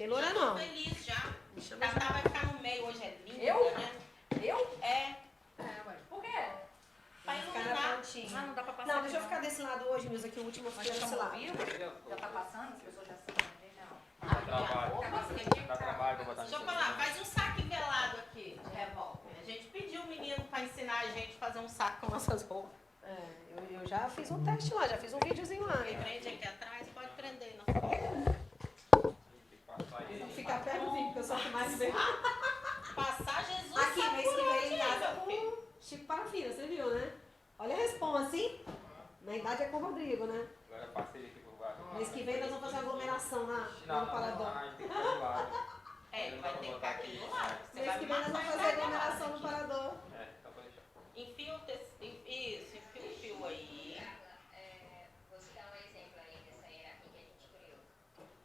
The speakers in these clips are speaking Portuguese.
Fiquei loura Já tô não. feliz já. Me chama Tatá vai ficar no meio, hoje é linda, Eu? né? Eu? É, Ué. Por quê? pra Vai ficar na iluminar. pontinha. Ah, não dá pra passar. Não, deixa eu aqui, ficar desse lado hoje, Nilza, que o último eu Mas fiquei já desse estamos ao lado. vivo? Já tá passando? As pessoas já sabem, não. Dá trabalho pra botar Deixa eu falar, faz um saque velado aqui de revólver. A gente pediu o menino pra ensinar a gente a fazer um saco com nossas roupas. É, eu já fiz um teste lá, já fiz um videozinho lá. Quem prende aqui atrás, pode prender. Não. Não ficar perto de mim, porque eu sou a que mais vê. Passar Jesus. Aqui, sabe mês por que vem em onde, casa meu filho? com Chico Parafina, você viu, né? Olha a responsa, hein? Na idade é com o Rodrigo, né? Agora parceria aqui por baixo. Mês que vem nós vamos fazer uma aglomeração lá no Parador. Não, tem que ficar do lado. É, vai ter que ficar aqui do lado. Você Mês vai que vem nós vamos matar fazer e vai aglomeração acabar. no Parador. É, então pode deixar. Enfia o isso, enfia o fio aí. Vou citar um exemplo aí dessa hierarquia que a gente criou.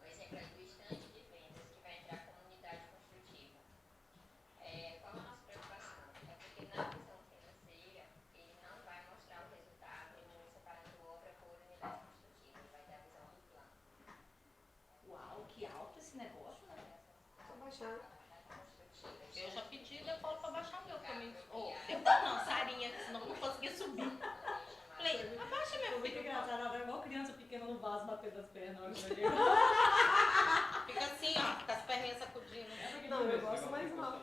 Um exemplo aí do estande de vendas que vai entrar como unidade construtiva. Qual a nossa preocupação? É porque na visão financeira ele não vai mostrar o resultado separando obra por unidade construtiva. Ele vai dar a visão do plano. Uau, que alto esse negócio, né? Só baixar. Eu já pedi depois pra baixar o meu também. Eu não, Sarinha, senão eu não consegui subir. Falei, abaixa meu Muito filho. engraçado, ela é igual criança pequena no vaso batendo as pernas. Fica assim, ó, com as perninhas sacudindo. Não, eu gosto mais não.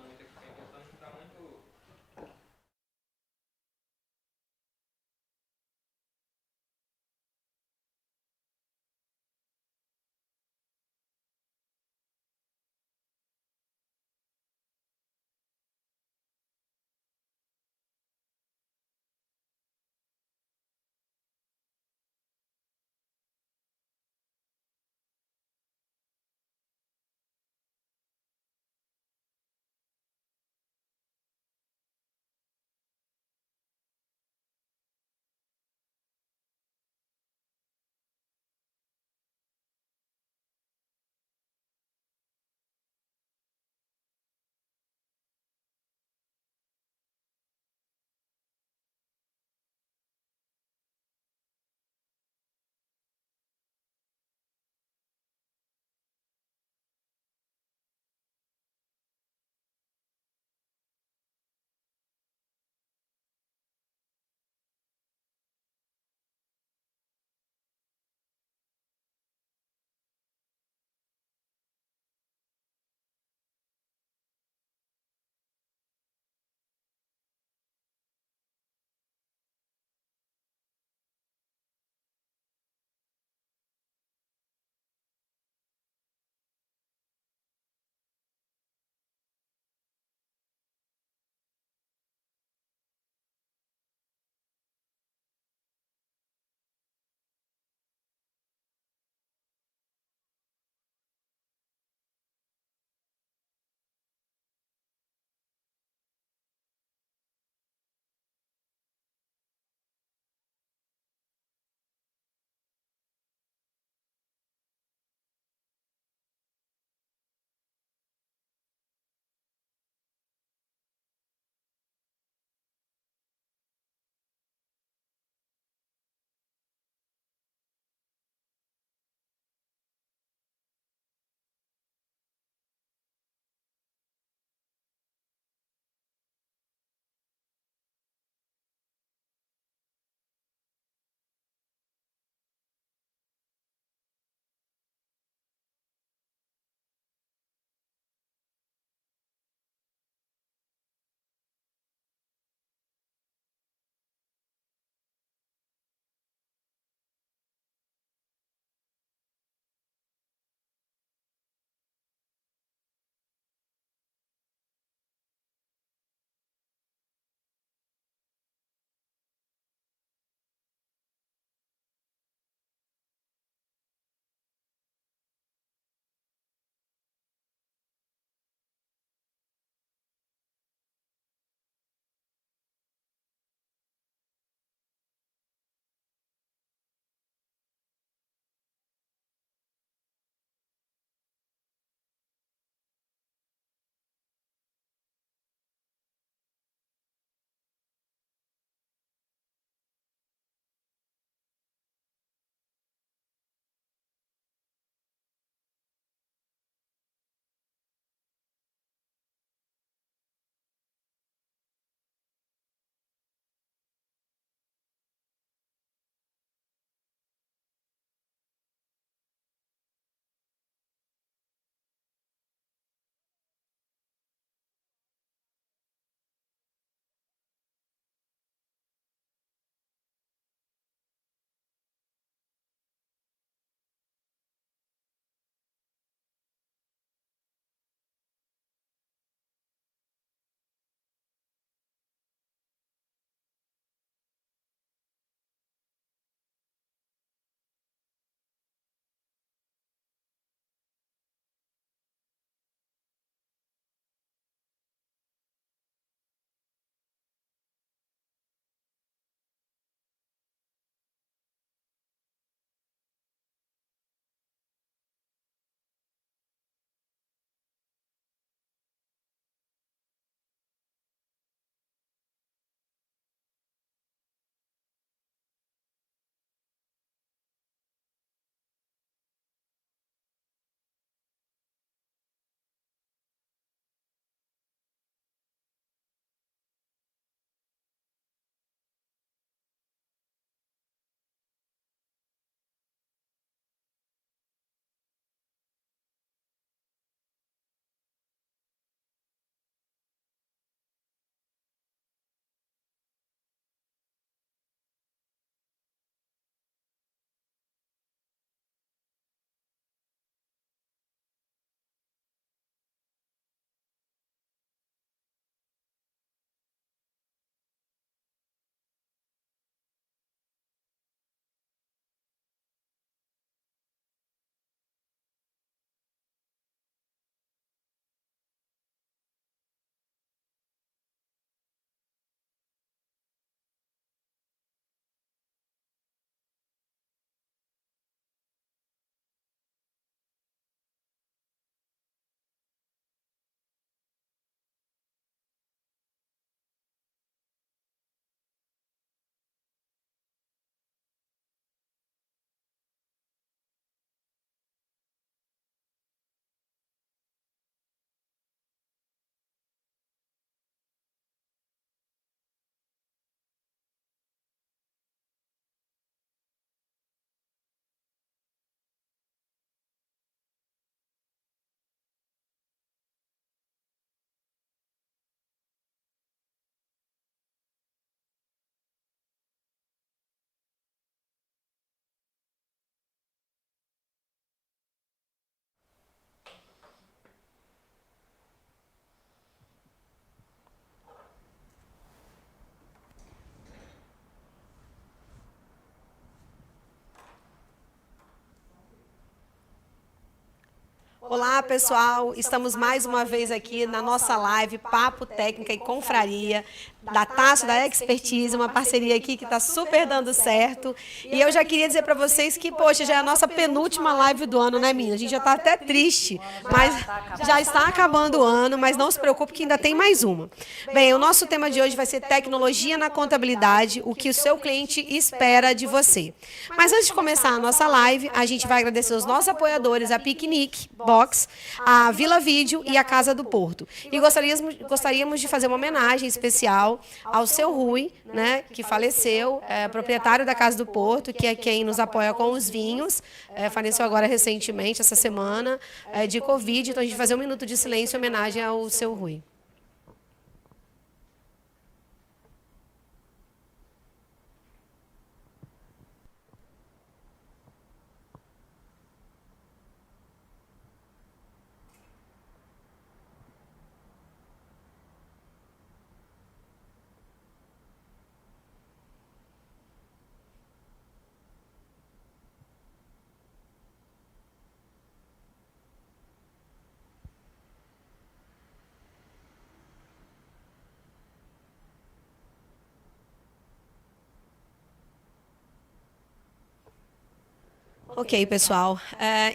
Olá, pessoal. Estamos mais uma vez aqui na nossa live Papo Técnica e Confraria, da Tasso, da Expertise, uma parceria aqui que está super dando certo. E eu já queria dizer para vocês que, poxa, já é a nossa penúltima live do ano, né, Mina? A gente já está até triste, mas já está acabando o ano, mas não se preocupe que ainda tem mais uma. Bem, o nosso tema de hoje vai ser tecnologia na contabilidade, o que o seu cliente espera de você. Mas antes de começar a nossa live, a gente vai agradecer os nossos apoiadores, a Piquenique Box, a Vila Vídeo e a Casa do Porto. E gostaríamos de fazer uma homenagem especial ao seu Rui, né, que faleceu, proprietário da Casa do Porto, que é quem nos apoia com os vinhos, faleceu agora recentemente, essa semana, de Covid. Então a gente vai fazer um minuto de silêncio em homenagem ao seu Rui. Ok, pessoal.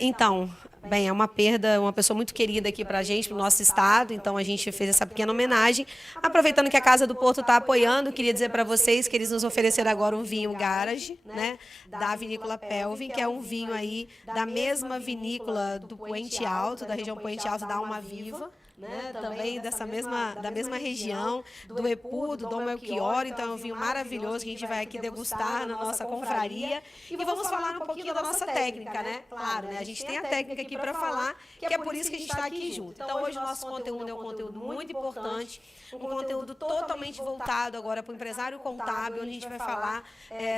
Então, bem, é uma perda, uma pessoa muito querida aqui para a gente, para o nosso estado, então a gente fez essa pequena homenagem. Aproveitando que a Casa do Porto está apoiando, queria dizer para vocês que eles nos ofereceram agora um vinho Garage, né, da vinícola Pelvin, que é um vinho aí da mesma vinícola do Poente Alto, da região Poente Alto da Alma Viva, né, também da mesma região, do Epu, do Dom Melchior. Então é um vinho maravilhoso que a gente vai aqui degustar na nossa confraria. E vamos falar um pouquinho da nossa técnica, né? Claro, né? A gente tem a técnica aqui para falar, que é por isso que a gente está aqui junto. Então hoje o nosso conteúdo é um conteúdo muito importante, um conteúdo totalmente voltado agora para o empresário contábil, onde a gente vai falar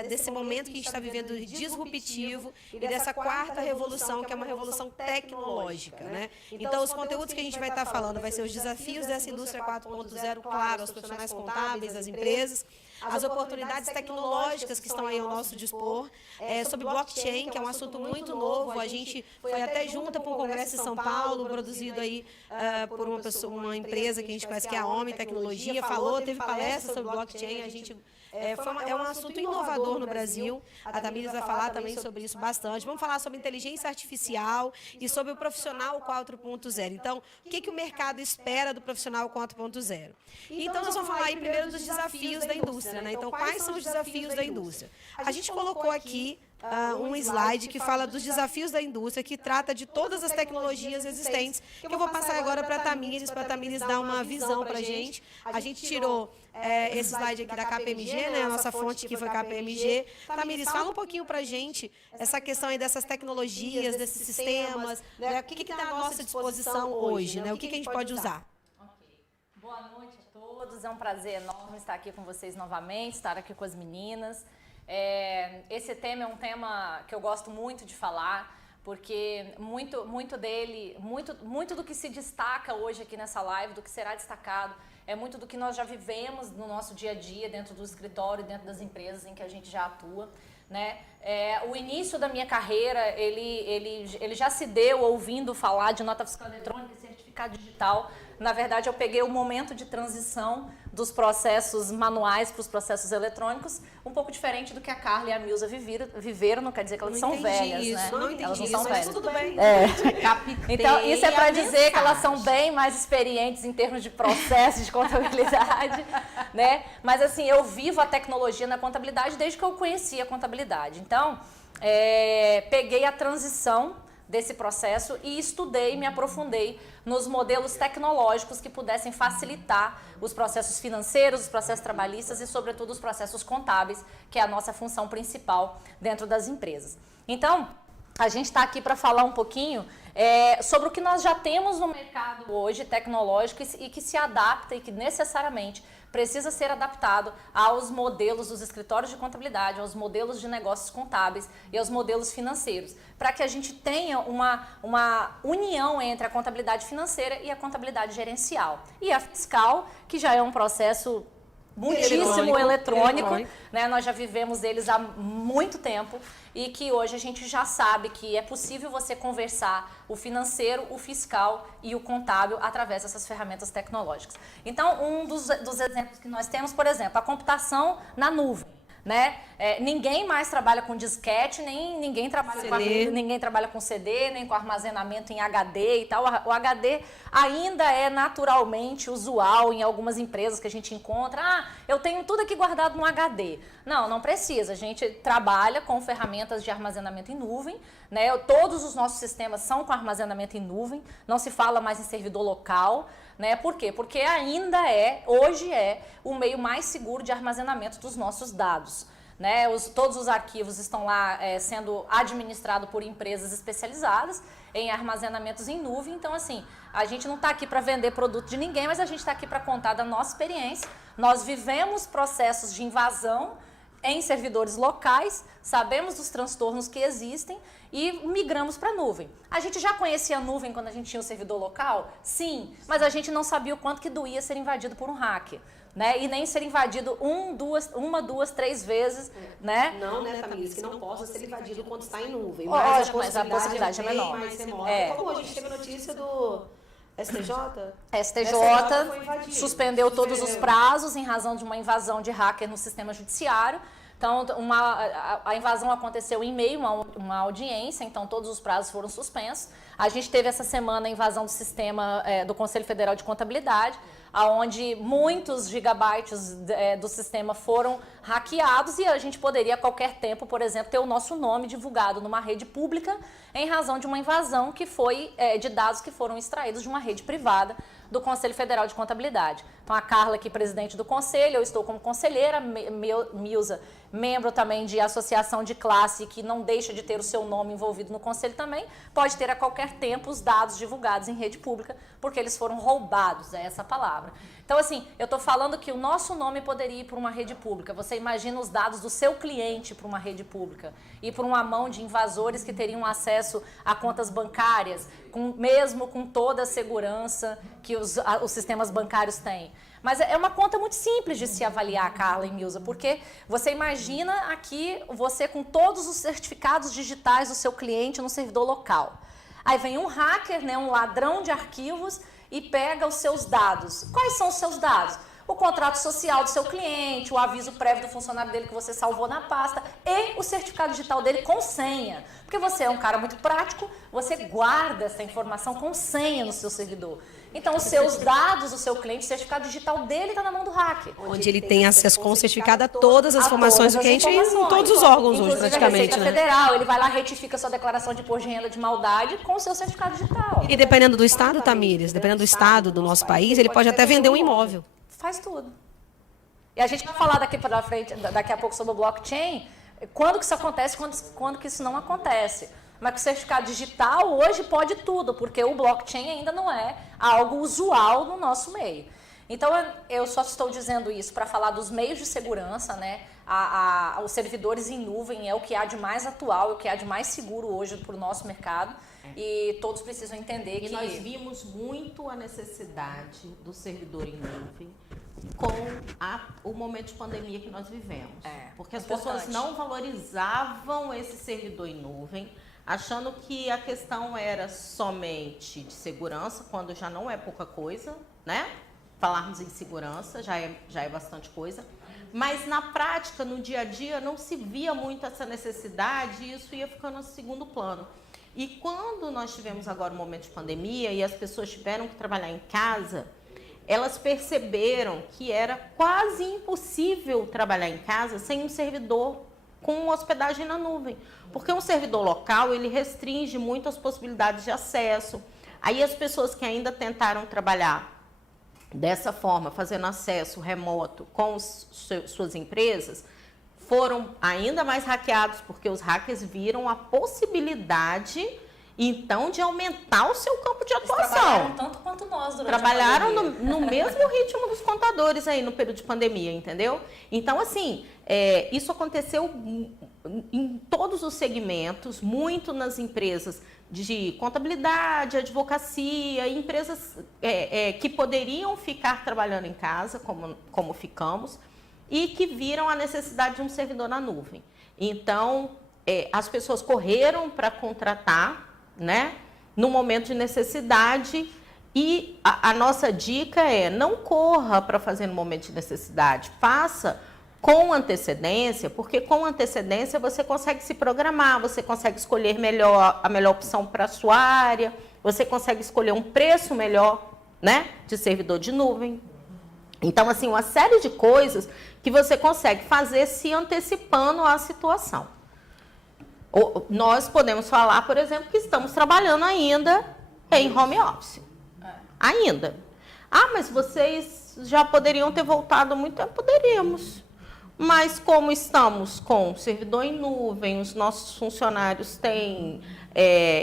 desse momento que a gente está vivendo disruptivo e dessa quarta revolução, que é uma revolução tecnológica, né? Então os conteúdos que a gente vai estar falando vai ser os desafios dessa indústria 4.0, claro, aos profissionais contábeis, às empresas, as oportunidades tecnológicas que estão aí ao nosso dispor, sobre blockchain, que é um assunto muito novo. A gente foi até junta para um congresso em São Paulo, produzido aí por uma empresa que a gente conhece, que é a Homem Tecnologia, teve palestra sobre blockchain. A gente é um assunto inovador no Brasil. A Tamires vai falar também sobre isso bastante. Vamos falar sobre inteligência artificial e sobre o profissional 4.0. Então, o que o mercado espera do profissional 4.0? Então, nós vamos falar aí primeiro dos desafios da indústria, né? Então, quais são os desafios da indústria? A gente colocou aqui um slide que fala dos desafios da indústria, que trata de todas as tecnologias existentes, que eu vou passar agora para a Tamires dar uma visão para a gente. A gente tirou esse slide aqui da KPMG, né? A nossa fonte aqui foi KPMG. Tamires, fala um pouquinho para a gente essa questão aí dessas tecnologias, desses sistemas, né? O que está à nossa disposição hoje, né? O que a gente pode usar? Ok. Boa noite a todos, é um prazer enorme estar aqui com vocês novamente, estar aqui com as meninas. Esse tema é um tema que eu gosto muito de falar, porque muito do que se destaca hoje aqui nessa live, do que será destacado, é muito do que nós já vivemos no nosso dia a dia, dentro do escritório, dentro das empresas em que a gente já atua, né? O início da minha carreira, ele já se deu ouvindo falar de nota fiscal eletrônica e certificado digital. Na verdade, eu peguei o momento de transição dos processos manuais para os processos eletrônicos, um pouco diferente do que a Carla e a Milza viveram, não quer dizer que elas são velhas, né? Elas não são velhas. Mas tudo bem. Então, isso é para dizer que elas são bem mais experientes em termos de processo de contabilidade, né? Mas assim, eu vivo a tecnologia na contabilidade desde que eu conheci a contabilidade. Então, peguei a transição desse processo e estudei, me aprofundei nos modelos tecnológicos que pudessem facilitar os processos financeiros, os processos trabalhistas e, sobretudo, os processos contábeis, que é a nossa função principal dentro das empresas. Então, a gente está aqui para falar um pouquinho sobre o que nós já temos no mercado hoje tecnológico e que se adapta e que necessariamente precisa ser adaptado aos modelos dos escritórios de contabilidade, aos modelos de negócios contábeis e aos modelos financeiros, para que a gente tenha uma união entre a contabilidade financeira e a contabilidade gerencial. E a fiscal, que já é um processo muitíssimo eletrônico, Eletrônico. né? Nós já vivemos eles há muito tempo e que hoje a gente já sabe que é possível você conversar o financeiro, o fiscal e o contábil através dessas ferramentas tecnológicas. Então, um dos exemplos que nós temos, por exemplo, a computação na nuvem. Né? Ninguém mais trabalha com disquete, nem ninguém trabalha com CD, nem com armazenamento em HD e tal. O HD ainda é naturalmente usual em algumas empresas que a gente encontra. Eu tenho tudo aqui guardado no HD. Não precisa. A gente trabalha com ferramentas de armazenamento em nuvem, né? Todos os nossos sistemas são com armazenamento em nuvem, não se fala mais em servidor local. Né? Por quê? Porque hoje é o meio mais seguro de armazenamento dos nossos dados. Né? Todos os arquivos estão lá sendo administrados por empresas especializadas em armazenamentos em nuvem. Então, assim, a gente não está aqui para vender produto de ninguém, mas a gente está aqui para contar da nossa experiência. Nós vivemos processos de invasão em servidores locais, sabemos dos transtornos que existem e migramos para a nuvem. A gente já conhecia a nuvem quando a gente tinha o servidor local? Sim, mas a gente não sabia o quanto que doía ser invadido por um hacker. Né? E nem ser invadido uma, duas, três vezes, né? Não, né, Tamires, que não possa ser invadido quando está em nuvem. Lógico, mas a possibilidade é menor. Mais remota. Como a gente teve notícia do STJ? STJ suspendeu todos os prazos em razão de uma invasão de hacker no sistema judiciário. Então, a invasão aconteceu em meio a uma audiência, então todos os prazos foram suspensos. A gente teve essa semana a invasão do sistema do Conselho Federal de Contabilidade, onde muitos gigabytes do sistema foram hackeados e a gente poderia a qualquer tempo, por exemplo, ter o nosso nome divulgado numa rede pública em razão de uma invasão que foi de dados que foram extraídos de uma rede privada do Conselho Federal de Contabilidade. Então, a Carla aqui, presidente do conselho, eu estou como conselheira, Milza, membro também de associação de classe, que não deixa de ter o seu nome envolvido no conselho também, pode ter a qualquer tempo os dados divulgados em rede pública, porque eles foram roubados, é essa a palavra. Então, assim, eu estou falando que o nosso nome poderia ir para uma rede pública. Você imagina os dados do seu cliente para uma rede pública e por uma mão de invasores que teriam acesso a contas bancárias, mesmo com toda a segurança que os sistemas bancários têm. Mas é uma conta muito simples de se avaliar, Carla e Milza, porque você imagina aqui você com todos os certificados digitais do seu cliente no servidor local. Aí vem um hacker, né, um ladrão de arquivos e pega os seus dados. Quais são os seus dados? O contrato social do seu cliente, o aviso prévio do funcionário dele que você salvou na pasta e o certificado digital dele com senha. Porque você é um cara muito prático, você guarda essa informação com senha no seu servidor. Então, os seus dados do seu cliente, o certificado digital dele está na mão do hacker. Onde ele tem acesso com certificado a todas as informações do cliente em todos os órgãos hoje, praticamente. A Receita Federal, ele vai lá, retifica sua declaração de imposto de renda de maldade com o seu certificado digital. E dependendo do estado, Tamires, dependendo do estado do nosso país, ele pode até vender um imóvel. Faz tudo. E a gente vai falar daqui para frente, daqui a pouco sobre o blockchain, quando que isso acontece, quando que isso não acontece. Mas com o certificado digital hoje pode tudo, porque o blockchain ainda não é algo usual no nosso meio. Então, eu só estou dizendo isso para falar dos meios de segurança, né? Os servidores em nuvem é o que há de mais atual, é o que há de mais seguro hoje para o nosso mercado. E todos precisam entender que... nós vimos muito a necessidade do servidor em nuvem com o momento de pandemia que nós vivemos. Porque as pessoas não valorizavam esse servidor em nuvem, achando que a questão era somente de segurança, quando já não é pouca coisa, né? Falarmos em segurança já é bastante coisa. Mas na prática, no dia a dia, não se via muito essa necessidade e isso ia ficando no segundo plano. E quando nós tivemos agora um momento de pandemia e as pessoas tiveram que trabalhar em casa, elas perceberam que era quase impossível trabalhar em casa sem um servidor com hospedagem na nuvem. Porque um servidor local, ele restringe muito as possibilidades de acesso. Aí as pessoas que ainda tentaram trabalhar dessa forma, fazendo acesso remoto com suas empresas, foram ainda mais hackeados, porque os hackers viram a possibilidade, então, de aumentar o seu campo de atuação. Eles trabalharam tanto quanto nós durante trabalharam a pandemia. no mesmo ritmo dos contadores aí no período de pandemia, entendeu? Então, assim, isso aconteceu em todos os segmentos, muito nas empresas de contabilidade, advocacia, empresas que poderiam ficar trabalhando em casa, como ficamos. e que viram a necessidade de um servidor na nuvem. Então, as pessoas correram para contratar, né, no momento de necessidade, e a nossa dica é: não corra para fazer no momento de necessidade, faça com antecedência, porque com antecedência você consegue se programar, você consegue escolher a melhor opção para a sua área, você consegue escolher um preço melhor, né, de servidor de nuvem. Então, assim, uma série de coisas que você consegue fazer se antecipando à situação. Nós podemos falar, por exemplo, que estamos trabalhando ainda em home office. Ainda. Ah, mas vocês já poderiam ter voltado há muito tempo? Poderíamos. Mas como estamos com servidor em nuvem, os nossos funcionários têm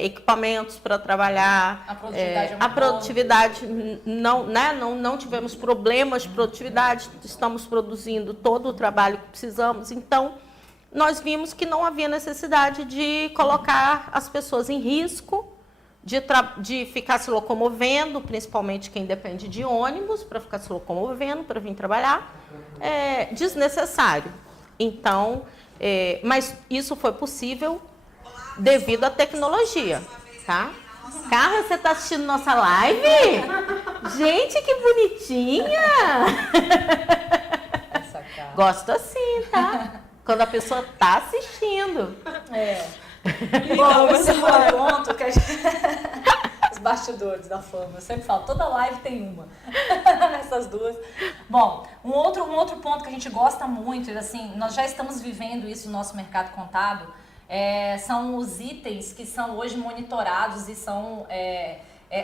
equipamentos para trabalhar, a produtividade não tivemos problemas de produtividade, estamos produzindo todo o trabalho que precisamos. Então, nós vimos que não havia necessidade de colocar as pessoas em risco, de ficar se locomovendo, principalmente quem depende de ônibus, para ficar se locomovendo, para vir trabalhar, desnecessário. Então, mas isso foi possível devido à tecnologia, tá? Carla, você está assistindo nossa live? Gente, que bonitinha! Gosto assim, tá? Quando a pessoa está assistindo. Bom, esse foi o ponto que a gente... Os bastidores da fama. Eu sempre falo, toda live tem uma. Essas duas. Bom, um outro ponto que a gente gosta muito, assim, nós já estamos vivendo isso no nosso mercado contábil, são os itens que são hoje monitorados e são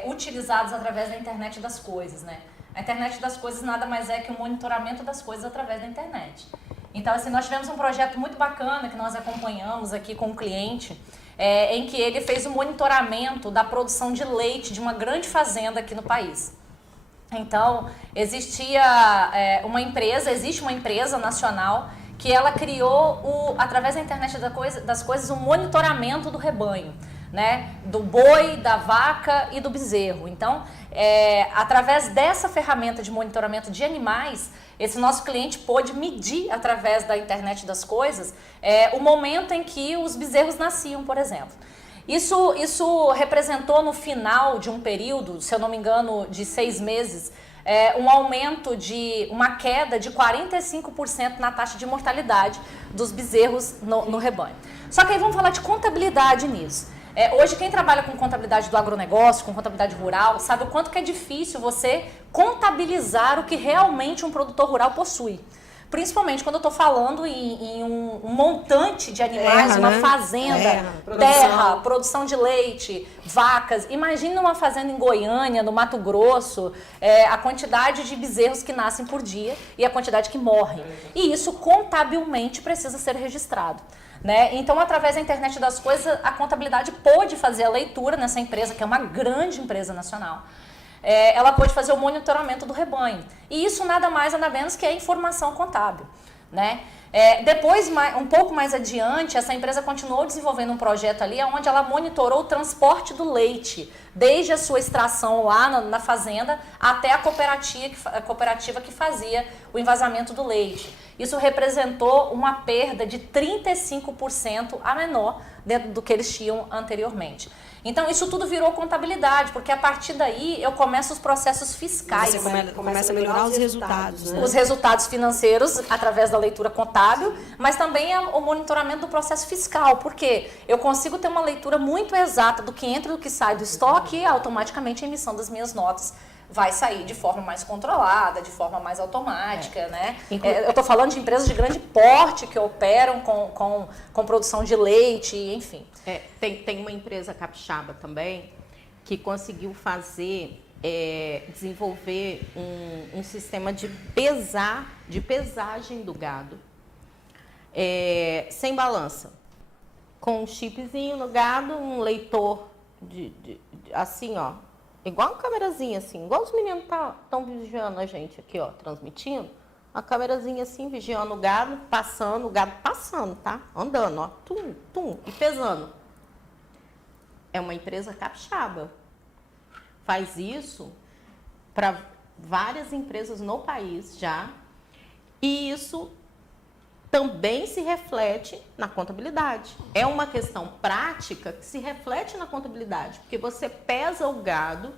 utilizados através da internet das coisas, né? A internet das coisas nada mais é que o monitoramento das coisas através da internet. Então, assim, nós tivemos um projeto muito bacana que nós acompanhamos aqui com o cliente, em que ele fez o monitoramento da produção de leite de uma grande fazenda aqui no país. Então, existe uma empresa nacional que ela criou, através da internet das coisas, um monitoramento do rebanho, né? Do boi, da vaca e do bezerro. Então, através dessa ferramenta de monitoramento de animais, esse nosso cliente pôde medir, através da internet das coisas, o momento em que os bezerros nasciam, por exemplo. Isso representou no final de um período, se eu não me engano, de 6 meses, uma queda de 45% na taxa de mortalidade dos bezerros no rebanho. Só que aí vamos falar de contabilidade nisso. Hoje, quem trabalha com contabilidade do agronegócio, com contabilidade rural, sabe o quanto que é difícil você contabilizar o que realmente um produtor rural possui. Principalmente quando eu estou falando em um montante de animais, uma fazenda, terra, produção de leite, vacas. Imagina uma fazenda em Goiânia, no Mato Grosso, a quantidade de bezerros que nascem por dia e a quantidade que morrem. E isso contabilmente precisa ser registrado. Né? Então, através da internet das coisas, a contabilidade pôde fazer a leitura nessa empresa, que é uma grande empresa nacional. Ela pôde fazer o monitoramento do rebanho. E isso nada mais, nada menos que a informação contábil. Né? Depois, um pouco mais adiante, essa empresa continuou desenvolvendo um projeto ali onde ela monitorou o transporte do leite, desde a sua extração lá na fazenda até a cooperativa que fazia o envasamento do leite. Isso representou uma perda de 35% a menor dentro do que eles tinham anteriormente. Então, isso tudo virou contabilidade, porque a partir daí eu começo os processos fiscais. Você começa a melhorar os resultados, né? Os resultados financeiros através da leitura contábil, mas também o monitoramento do processo fiscal, porque eu consigo ter uma leitura muito exata do que entra e do que sai do estoque e automaticamente a emissão das minhas notas vai sair de forma mais controlada, de forma mais automática, né? Eu estou falando de empresas de grande porte que operam com produção de leite, enfim. Tem uma empresa capixaba também que conseguiu desenvolver um sistema de pesagem do gado sem balança, com um chipzinho no gado, um leitor assim, ó, igual uma câmerazinha assim, igual os meninos estão vigiando a gente aqui, ó, transmitindo, uma câmerazinha assim, vigiando o gado passando, tá? Andando, ó, tum, tum, e pesando. É uma empresa capixaba. Faz isso para várias empresas no país já. E isso também se reflete na contabilidade. É uma questão prática que se reflete na contabilidade, porque você pesa o gado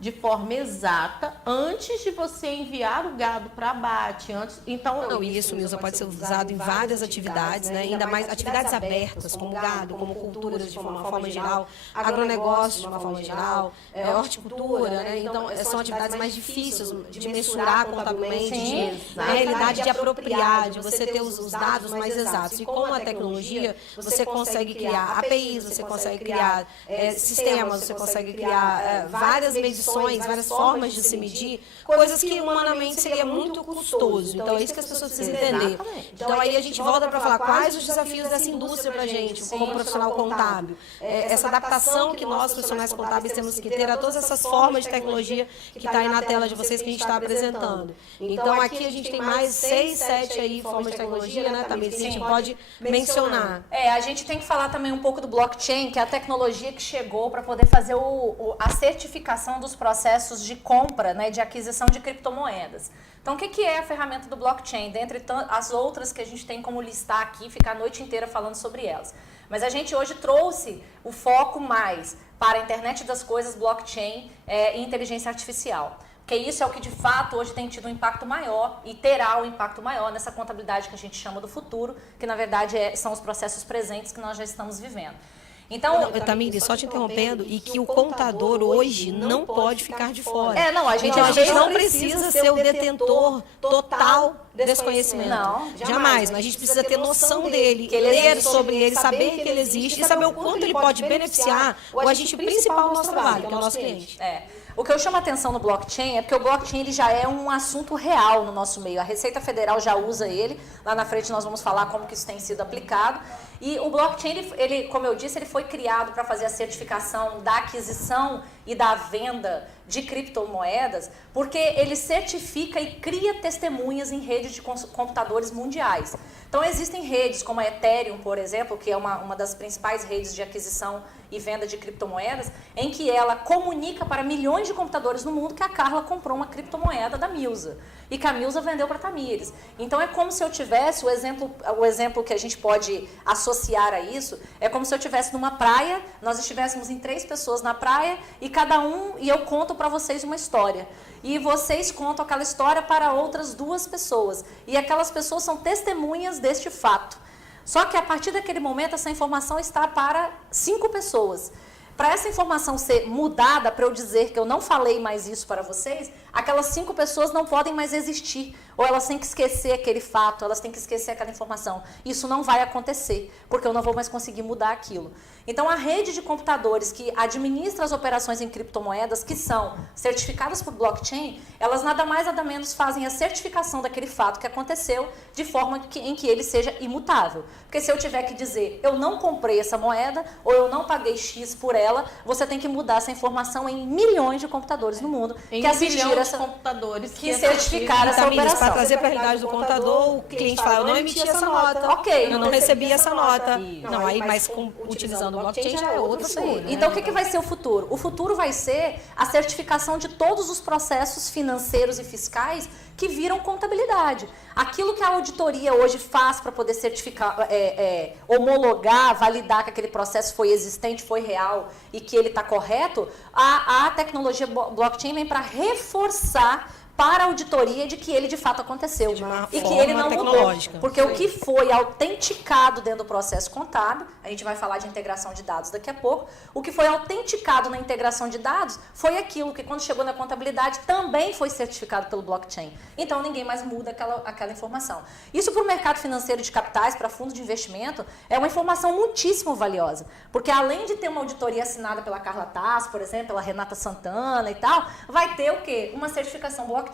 de forma exata antes de você enviar o gado para abate. Então, Não, e isso, Milza, pode ser usado em várias atividades, né? Ainda mais atividades abertas, como gado, como culturas de uma forma geral, agronegócio de uma forma geral, horticultura, né? Então, são atividades mais difíceis de mensurar contabilmente, na realidade de apropriar, de você ter os dados mais exatos. E com a tecnologia, você consegue criar APIs, você consegue criar sistemas, você consegue criar várias medições, várias formas de se medir, coisas que humanamente seria muito custoso. Então, é isso que as pessoas precisam entender. Então, aí a gente volta para falar quais os desafios dessa indústria para a gente, como profissional contábil. Essa adaptação que nós, profissionais contábeis, temos que ter a todas essas formas de tecnologia que está aí na tela de vocês que a gente está apresentando. Então, aqui a gente tem mais 6, 7 aí formas de tecnologia, né, Tamires, que a gente pode mencionar. A gente tem que falar também um pouco do blockchain, que é a tecnologia que chegou para poder fazer a certificação dos processos de compra, né, de aquisição de criptomoedas. Então, o que é a ferramenta do blockchain? Dentre as outras que a gente tem como listar aqui, ficar a noite inteira falando sobre elas. Mas a gente hoje trouxe o foco mais para a internet das coisas, blockchain e inteligência artificial. Porque isso é o que, de fato, hoje tem tido um impacto maior e terá um impacto maior nessa contabilidade que a gente chama do futuro, que, na verdade, são os processos presentes que nós já estamos vivendo. Então, Tamires, só te interrompendo, e que o contador hoje não pode ficar de fora. A gente não precisa ser o detentor total desse conhecimento. Não, jamais. Mas a gente precisa ter noção dele, ler sobre ele, saber que ele existe e saber o quanto ele pode beneficiar o agente principal do nosso trabalho, que é o nosso cliente. O que eu chamo a atenção no blockchain é porque o blockchain ele já é um assunto real no nosso meio. A Receita Federal já usa ele. Lá na frente nós vamos falar como que isso tem sido aplicado. E o blockchain, ele, como eu disse, ele foi criado para fazer a certificação da aquisição e da venda de criptomoedas, porque ele certifica e cria testemunhas em redes de computadores mundiais. Então, existem redes como a Ethereum, por exemplo, que é uma das principais redes de aquisição e venda de criptomoedas, em que ela comunica para milhões de computadores no mundo que a Carla comprou uma criptomoeda da Milza e que a Milza vendeu para a Tamires. Então, é como se eu tivesse, o exemplo que a gente pode associar a isso, é como se eu estivesse numa praia, nós estivéssemos em 3 pessoas na praia e eu conto para vocês uma história. E vocês contam aquela história para outras 2 pessoas. E aquelas pessoas são testemunhas deste fato. Só que a partir daquele momento, essa informação está para 5 pessoas. Para essa informação ser mudada, para eu dizer que eu não falei mais isso para vocês, aquelas 5 pessoas não podem mais existir. Ou elas têm que esquecer aquele fato, elas têm que esquecer aquela informação. Isso não vai acontecer, porque eu não vou mais conseguir mudar aquilo. Então, a rede de computadores que administra as operações em criptomoedas, que são certificadas por blockchain, elas nada mais nada menos fazem a certificação daquele fato que aconteceu de forma em que ele seja imutável. Porque se eu tiver que dizer, eu não comprei essa moeda, ou eu não paguei X por ela, você tem que mudar essa informação em milhões de computadores no mundo que assistiram essa computadores que certificaram essa operação. Para trazer para a realidade do contador, o cliente fala, eu não emiti essa nota, eu não recebi essa nota. Não, aí, mas utilizando o blockchain já é outra coisa. Então, o que vai ser o futuro? O futuro vai ser a certificação de todos os processos financeiros e fiscais que viram contabilidade. Aquilo que a auditoria hoje faz para poder certificar, homologar, validar que aquele processo foi existente, foi real e que ele está correto, a tecnologia blockchain vem para reforçar para a auditoria de que ele de fato aconteceu e que ele não mudou. Porque o que foi autenticado dentro do processo contábil, a gente vai falar de integração de dados daqui a pouco, o que foi autenticado na integração de dados foi aquilo que quando chegou na contabilidade também foi certificado pelo blockchain. Então ninguém mais muda aquela informação. Isso para o mercado financeiro de capitais, para fundo de investimento, é uma informação muitíssimo valiosa. Porque além de ter uma auditoria assinada pela Carla Tasso, por exemplo, pela Renata Santana e tal, vai ter o quê? Uma certificação blockchain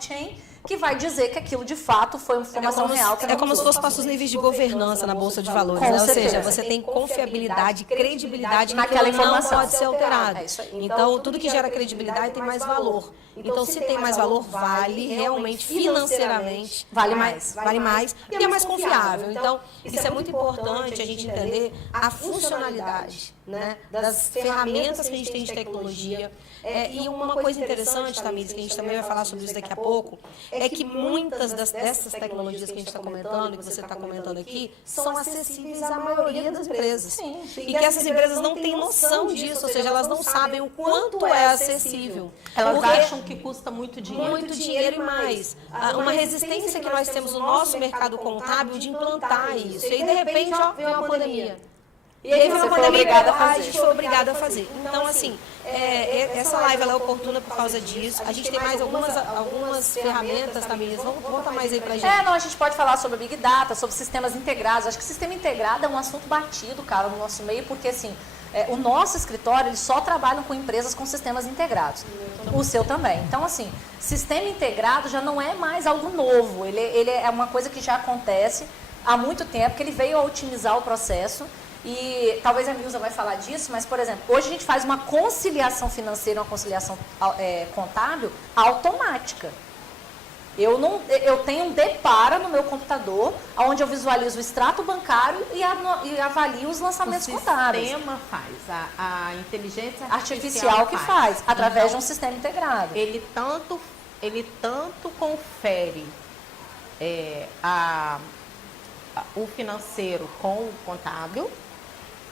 que vai dizer que aquilo de fato foi uma informação real. É como se fosse passos níveis de governança na Bolsa de Valores, né? Ou seja, você tem confiabilidade, credibilidade naquela informação. Não pode ser alterado. Então, tudo que gera credibilidade tem mais valor. Então, se tem mais valor, vale realmente, financeiramente, vale mais e é mais confiável. Então, isso é muito importante a gente entender a funcionalidade, né, das ferramentas que a gente tem de tecnologia. E uma coisa interessante, Tamires, que a gente também vai falar sobre isso daqui a pouco, é que muitas dessas tecnologias que a gente está comentando, que você está comentando aqui, são acessíveis à maioria das empresas. E que essas empresas não têm noção disso, ou seja, elas não sabem o quanto é acessível. Elas acham que custa muito dinheiro. Muito dinheiro e mais. Uma resistência que nós temos no nosso mercado contábil de implantar isso. E aí, de repente, ó, veio uma pandemia. E aí, Você foi obrigada a fazer. A gente foi obrigada a fazer. Então, assim, essa live ela é oportuna por causa disso. A gente tem mais algumas ferramentas, Tamires. Vamos contar mais aí pra gente. Não, a gente pode falar sobre Big Data, sobre sistemas integrados. Acho que sistema integrado é um assunto batido, cara, no nosso meio, porque, assim, o nosso escritório, eles só trabalham com empresas com sistemas integrados. O seu também. Então, assim, sistema integrado já não é mais algo novo. Ele é uma coisa que já acontece há muito tempo, que ele veio a otimizar o processo. E talvez a Nilza vai falar disso, mas, por exemplo, hoje a gente faz uma conciliação financeira, uma conciliação contábil automática. Eu tenho um Depara no meu computador, onde eu visualizo o extrato bancário e avalio os lançamentos contábeis. O sistema faz, a inteligência Artificial que faz, através de um sistema integrado. Ele tanto confere o financeiro com o contábil,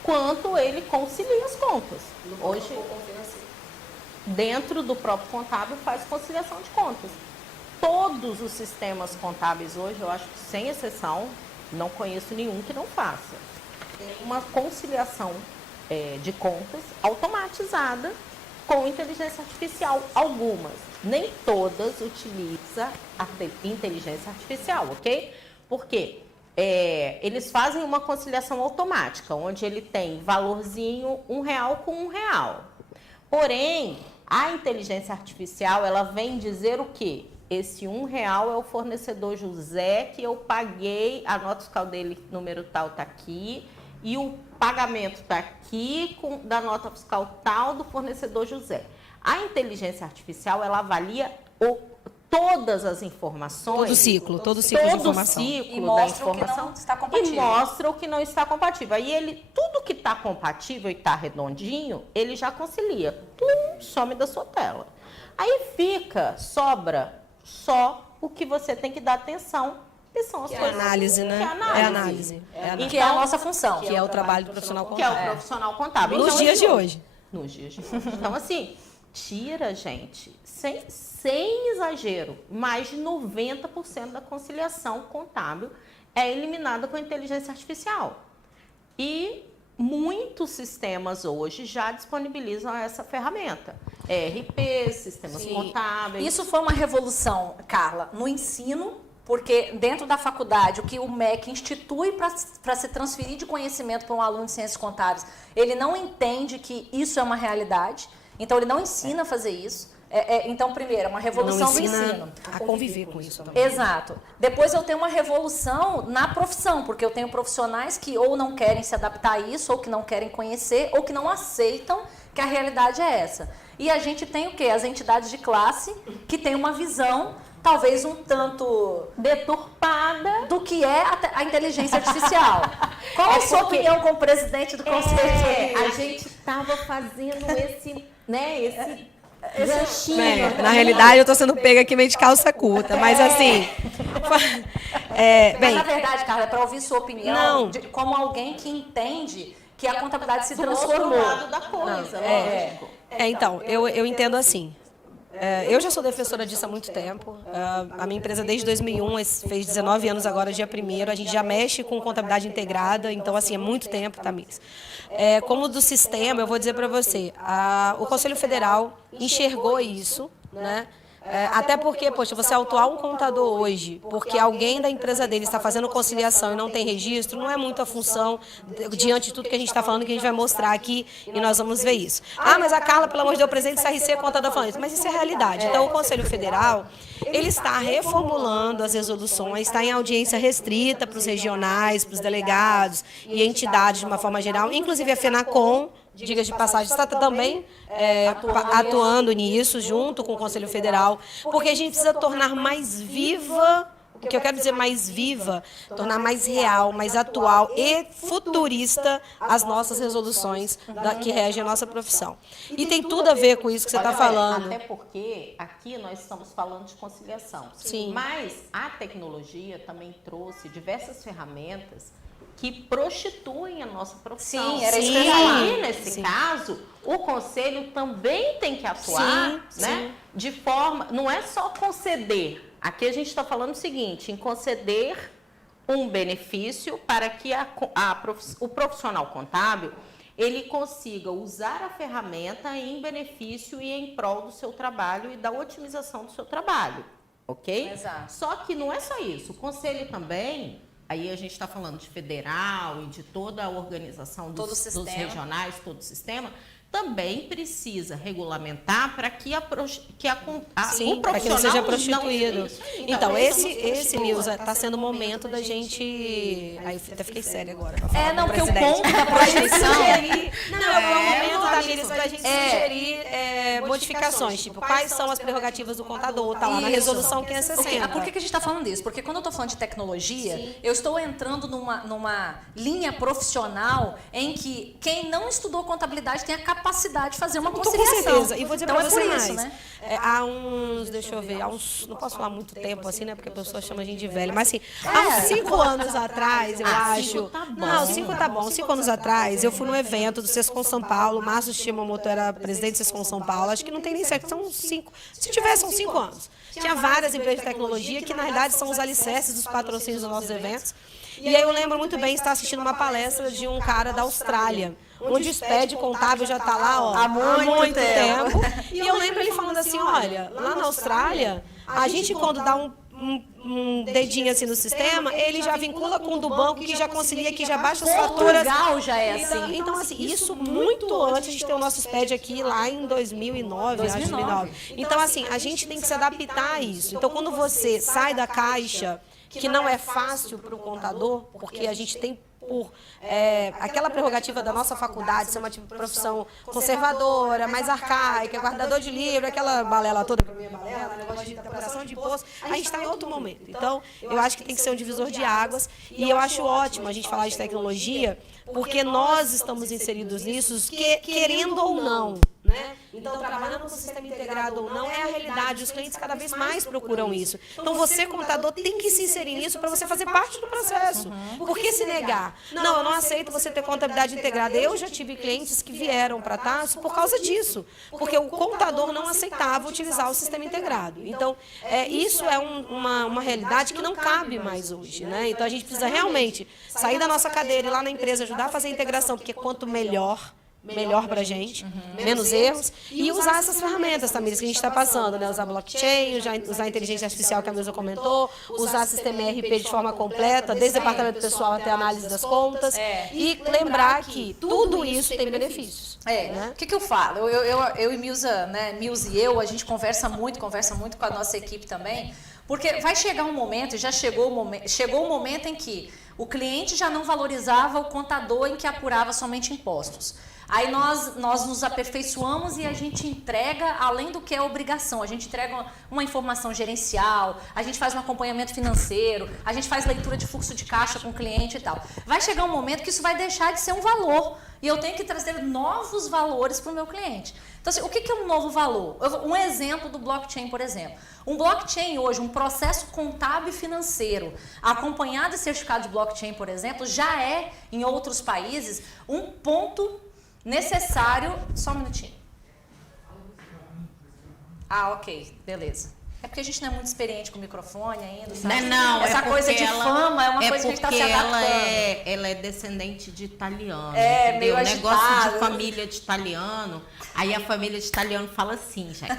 quanto ele concilia as contas. Hoje, dentro do próprio contábil, faz conciliação de contas. Todos os sistemas contábeis hoje, eu acho que sem exceção, não conheço nenhum que não faça. Tem uma conciliação de contas automatizada com inteligência artificial. Algumas, nem todas utilizam a inteligência artificial, ok? Por quê? Eles fazem uma conciliação automática, onde ele tem valorzinho R$1 com R$1. Porém, a inteligência artificial, ela vem dizer o quê? Esse R$1 é o fornecedor José que eu paguei, a nota fiscal dele, número tal, está aqui, e o pagamento está aqui da nota fiscal tal do fornecedor José. A inteligência artificial, ela avalia todas as informações. Todo ciclo de informação. E mostra o que não está compatível. E mostra o que não está compatível. Aí tudo que está compatível e está redondinho, ele já concilia. Some da sua tela. Aí sobra só o que você tem que dar atenção, que são as coisas. Análise, né? É análise. Que é a nossa função. Que é o trabalho do profissional Que é contábil. o profissional contábil. Nos dias de hoje. Nos dias de hoje. Então, assim, tira, gente, sem exagero, mais de 90% da conciliação contábil é eliminada com a inteligência artificial. E muitos sistemas hoje já disponibilizam essa ferramenta. ERP, sistemas contábeis. Isso foi uma revolução, Carla, no ensino, porque dentro da faculdade, o que o MEC institui para se transferir de conhecimento para um aluno de ciências contábeis, ele não entende que isso é uma realidade, então ele não ensina a fazer isso. Então, primeiro, é uma revolução do ensino. A conviver com isso também. Exato. Depois eu tenho uma revolução na profissão, porque eu tenho profissionais que ou não querem se adaptar a isso, ou que não querem conhecer, ou que não aceitam que a realidade é essa. E a gente tem o quê? As entidades de classe que têm uma visão talvez um tanto deturpada do que é a inteligência artificial. Qual a sua opinião como presidente do Conselho? A gente estava fazendo esse ganchinho. Na realidade, eu estou sendo pega aqui meio de calça curta, mas assim... Mas na verdade, Carla, é para ouvir sua opinião como alguém que entende que a contabilidade se transformou. Do lado da coisa, lógico. Então, eu entendo assim. Eu já sou defensora disso há muito tempo. A minha empresa, desde 2001, fez 19 anos agora, dia 1º. A gente já mexe com contabilidade integrada, então, assim, é muito tempo, Tamires. Como do sistema, eu vou dizer para você, o Conselho Federal enxergou isso, né? Até porque, poxa, você autuar um contador hoje, porque alguém da empresa dele está fazendo conciliação e não tem registro, não é muito a função diante de tudo que a gente está falando, que a gente vai mostrar aqui e nós vamos ver isso. Mas a Carla, pelo amor de Deus, presidente do CRC, contador falando isso. Mas isso é realidade. Então, o Conselho Federal, ele está reformulando as resoluções, está em audiência restrita para os regionais, para os delegados e entidades de uma forma geral, inclusive a FENACOM, diga de passagem, está também atuando nisso, junto com o Conselho Federal, porque a gente precisa tornar mais viva O que eu quero dizer mais viva, tornar mais real, mais atual e futurista as nossas resoluções que regem a nossa profissão. E tem tudo a ver com isso que você está falando. Até porque aqui nós estamos falando de conciliação. Sim. Mas a tecnologia também trouxe diversas ferramentas que prostituem a nossa profissão. Sim, era isso que eu ia falar. E nesse caso, o conselho também tem que atuar, né? De forma, não é só conceder. Aqui a gente está falando o seguinte, em conceder um benefício para que o profissional contábil ele consiga usar a ferramenta em benefício e em prol do seu trabalho e da otimização do seu trabalho, ok? Exato. Só que não é só isso, o conselho também, aí a gente está falando de federal e de toda a organização dos regionais, todo o sistema, também precisa regulamentar para que o profissional para que não seja prostituído. Não, então esse Nilza, está sendo o momento da gente... Aí eu até fiquei séria agora. Não, porque o ponto da prostituição... Não, é o momento, Tamires, para a gente sugerir modificações, tipo, quais são as prerrogativas do contador, tá lá na resolução 560. Por que a gente está falando disso? Porque quando eu estou falando de tecnologia, eu estou entrando numa linha profissional em que quem não estudou contabilidade tem a capacidade de fazer uma conciliação. Com certeza. E vou dizer então, para você mais. Isso, né? Há uns, deixa eu ver, não posso falar muito tempo assim, né? Porque a pessoa chama a gente de velho. Mas assim, há uns 5 anos atrás, eu acho. Não, 5 tá bom. 5 anos atrás, eu fui num evento do Sescom São Paulo. Márcio Shimamoto era presidente do Sescom São Paulo. Acho que não tem nem certo, são 5. Se tiver, são 5 anos. Tinha várias empresas de tecnologia que, na verdade, são os alicerces dos patrocínios dos nossos eventos. E aí eu lembro muito bem estar assistindo uma palestra de um cara da Austrália, onde o SPED contábil já está lá há muito tempo. E eu lembro ele falando assim, olha, lá na Austrália, a gente quando dá um dedinho assim no sistema, ele já vincula com o do banco, que já concilia, que já baixa as faturas. Portugal já é assim. Então, assim, isso muito antes de ter o nosso SPED aqui, lá em 2009. Então, assim, a gente tem que se adaptar a isso. Então, quando você sai da caixa, que não é fácil para o contador, porque a gente tem por aquela prerrogativa da nossa faculdade ser uma profissão conservadora, mais arcaica, guardador de livro, aquela balela toda, para mim balela, negócio de interpretação de imposto, a gente está em outro momento. Então, eu acho que tem que ser um divisor de águas e eu acho ótimo a gente falar de tecnologia, porque nós estamos inseridos nisso, querendo ou não. Né? Então, trabalhando com o sistema integrado ou não é a realidade, os clientes cada vez mais procuram isso. Então, você, contador, tem que se inserir nisso para você fazer parte do processo. Por que se negar? Não, eu não aceito você ter contabilidade integrada. Eu já tive clientes que vieram para a TASSO por causa disso, porque o contador não aceitava utilizar o sistema integrado. Então, isso é uma realidade que não cabe mais hoje. Né? Então, a gente precisa realmente sair da nossa cadeira e ir lá na empresa ajudar a fazer a integração, porque quanto melhor para a gente, menos erros, e usar essas ferramentas, Tamires, que a gente está passando, né? Usar blockchain, usar a inteligência artificial que a Milza comentou, usar sistema ERP de forma completa, desde o departamento pessoal até a análise das contas, e lembrar que tudo isso tem benefícios. Né? O que eu falo? Eu e Milza, né? Milza e eu, a gente conversa muito com a nossa equipe também, porque vai chegar um momento, e já chegou o momento em que o cliente já não valorizava o contador em que apurava somente impostos. Aí nós nos aperfeiçoamos e a gente entrega, além do que é obrigação, a gente entrega uma informação gerencial, a gente faz um acompanhamento financeiro, a gente faz leitura de fluxo de caixa com o cliente e tal. Vai chegar um momento que isso vai deixar de ser um valor e eu tenho que trazer novos valores para o meu cliente. Então, assim, o que é um novo valor? Um exemplo do blockchain, por exemplo. Um blockchain hoje, um processo contábil e financeiro, acompanhado de certificado de blockchain, por exemplo, já é, em outros países, um ponto necessário. Só um minutinho. Ok, beleza. É porque a gente não é muito experiente com o microfone ainda, sabe? Não, essa coisa de fama é uma coisa que a gente está se adaptando. Ela é descendente de italiano, entendeu? Meio negócio agitado. de família de italiano. Aí a família de italiano fala assim, gente,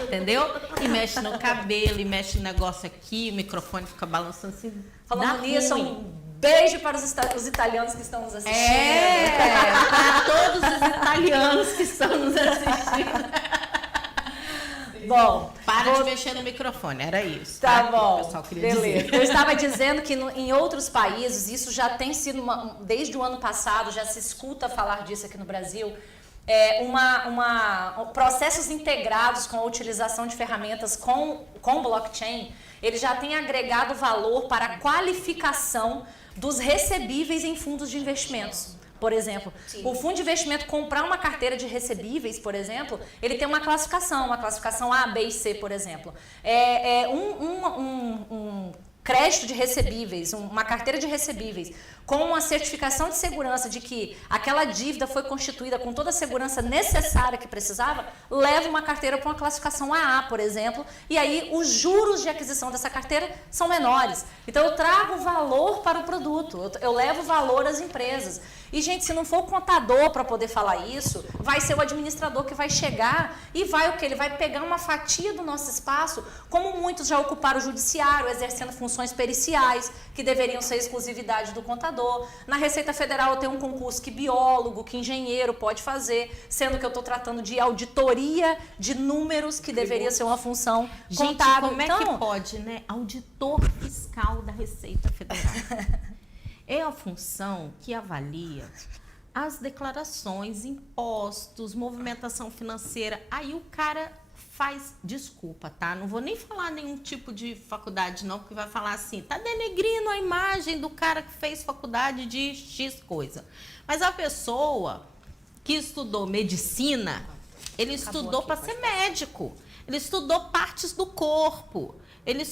entendeu? E mexe no cabelo, e mexe no negócio aqui, o microfone fica balançando assim. Falando nisso, um beijo para os italianos que estão nos assistindo. Para todos os italianos que estão nos assistindo. Bom, para de mexer no microfone, era isso. Tá bom, o pessoal queria beleza. dizer. Eu estava dizendo que em outros países, isso já tem sido, desde o ano passado, já se escuta falar disso aqui no Brasil, processos integrados com a utilização de ferramentas com blockchain, ele já tem agregado valor para a qualificação dos recebíveis em fundos de investimentos. Por exemplo, o fundo de investimento comprar uma carteira de recebíveis, por exemplo, ele tem uma classificação A, B e C, por exemplo. Um crédito de recebíveis, uma carteira de recebíveis, com uma certificação de segurança de que aquela dívida foi constituída com toda a segurança necessária que precisava, leva uma carteira para uma classificação AA, por exemplo, e aí os juros de aquisição dessa carteira são menores. Então eu trago valor para o produto, eu levo valor às empresas. E, gente, se não for o contador para poder falar isso, vai ser o administrador que vai chegar e vai o quê? Ele vai pegar uma fatia do nosso espaço, como muitos já ocuparam o judiciário, exercendo funções periciais, que deveriam ser exclusividade do contador. Na Receita Federal eu tenho um concurso que biólogo, que engenheiro pode fazer, sendo que eu estou tratando de auditoria de números, que deveria ser uma função contábil. Como é que pode, né? Auditor fiscal da Receita Federal. É a função que avalia as declarações, impostos, movimentação financeira. Aí o cara faz, desculpa, tá? Não vou nem falar nenhum tipo de faculdade não, porque vai falar assim, tá denegrindo a imagem do cara que fez faculdade de X coisa. Mas a pessoa que estudou medicina, ele estudou para ser médico. Ele estudou partes do corpo. Ele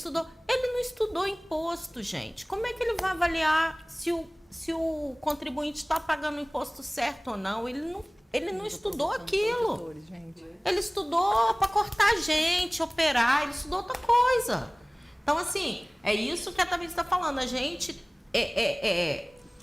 não estudou imposto, gente. Como é que ele vai avaliar se o contribuinte está pagando o imposto certo ou não? Ele não estudou aquilo. Ele estudou para cortar gente, operar, ele estudou outra coisa. Então, assim, é isso que a Tamires está falando. A gente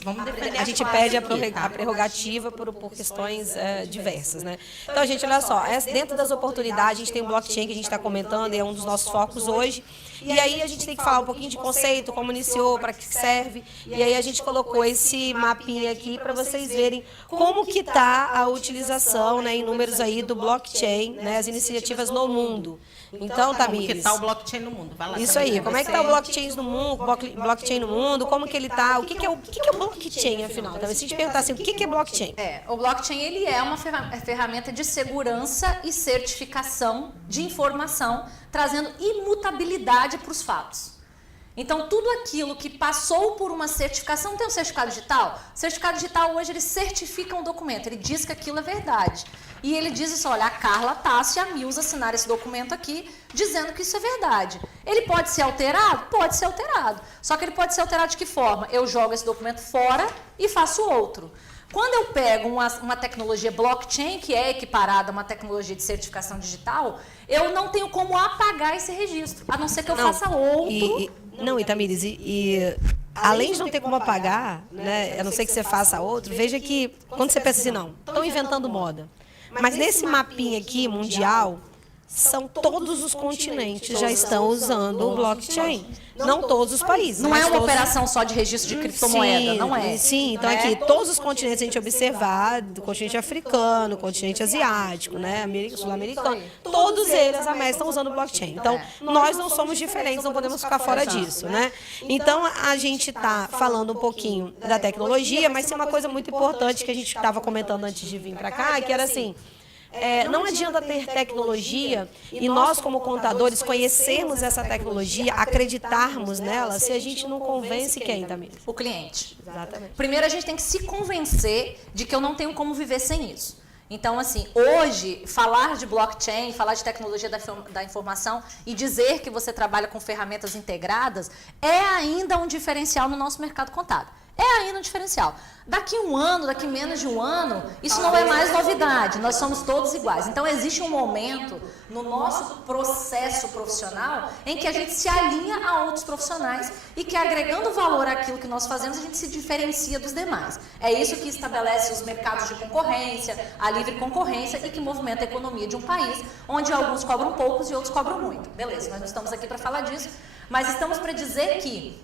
vamos defender a gente pede a prerrogativa por questões diversas, né? Então, gente, olha só, dentro das oportunidades, a gente tem o blockchain que a gente está comentando, é um dos nossos focos hoje. E aí a gente tem que falar um pouquinho de conceito, como iniciou, para que serve. E aí a gente colocou esse mapinha aqui para vocês verem como que está a utilização, né, em números aí do blockchain, né, as iniciativas no mundo. Então, Tamires, como que está o blockchain no mundo? Vai lá, isso aí, como é que está o blockchain no mundo, como que ele está, o que é o blockchain, afinal? Talvez se a gente perguntar assim, o que é blockchain? O blockchain ele é uma ferramenta de segurança e certificação de informação, trazendo imutabilidade para os fatos. Então, tudo aquilo que passou por uma certificação, tem um certificado digital? O certificado digital hoje ele certifica um documento, ele diz que aquilo é verdade. E ele diz isso, olha, a Carla, a Tássia e a Milza assinaram esse documento aqui, dizendo que isso é verdade. Ele pode ser alterado? Pode ser alterado. Só que ele pode ser alterado de que forma? Eu jogo esse documento fora e faço outro. Quando eu pego uma tecnologia blockchain, que é equiparada a uma tecnologia de certificação digital, eu não tenho como apagar esse registro, a não ser que eu faça outro. Tamires, além de não ter como apagar, né, a não ser que você faça outro, veja que quando você pensa assim, não, estão inventando moda. Mas nesse mapinha aqui, mundial, são todos os continentes já estão usando o blockchain. Não todos os países. Não é uma operação só de registro de criptomoeda, não é? Sim, então aqui, todos os continentes, a gente observar, do continente africano, continente asiático, né, sul-americano, todos eles, a MES, estão usando o blockchain. Então, nós não somos diferentes, não podemos ficar fora disso, né? Então, a gente está falando um pouquinho da tecnologia, mas tem uma coisa muito importante que a gente estava comentando antes de vir para cá, que era assim, não adianta ter tecnologia e nós, como contadores, conhecermos essa tecnologia, acreditarmos nela, se a gente não convence quem, Tamires? O cliente. Exatamente. Primeiro, a gente tem que se convencer de que eu não tenho como viver sem isso. Então, assim, hoje, falar de blockchain, falar de tecnologia da informação e dizer que você trabalha com ferramentas integradas é ainda um diferencial no nosso mercado contábil. É ainda um diferencial. Daqui um ano, daqui menos de um ano, isso não é mais novidade, nós somos todos iguais. Então, existe um momento no nosso processo profissional em que a gente se alinha a outros profissionais e que, agregando valor àquilo que nós fazemos, a gente se diferencia dos demais. É isso que estabelece os mercados de concorrência, a livre concorrência e que movimenta a economia de um país, onde alguns cobram poucos e outros cobram muito. Beleza, nós não estamos aqui para falar disso, mas estamos para dizer que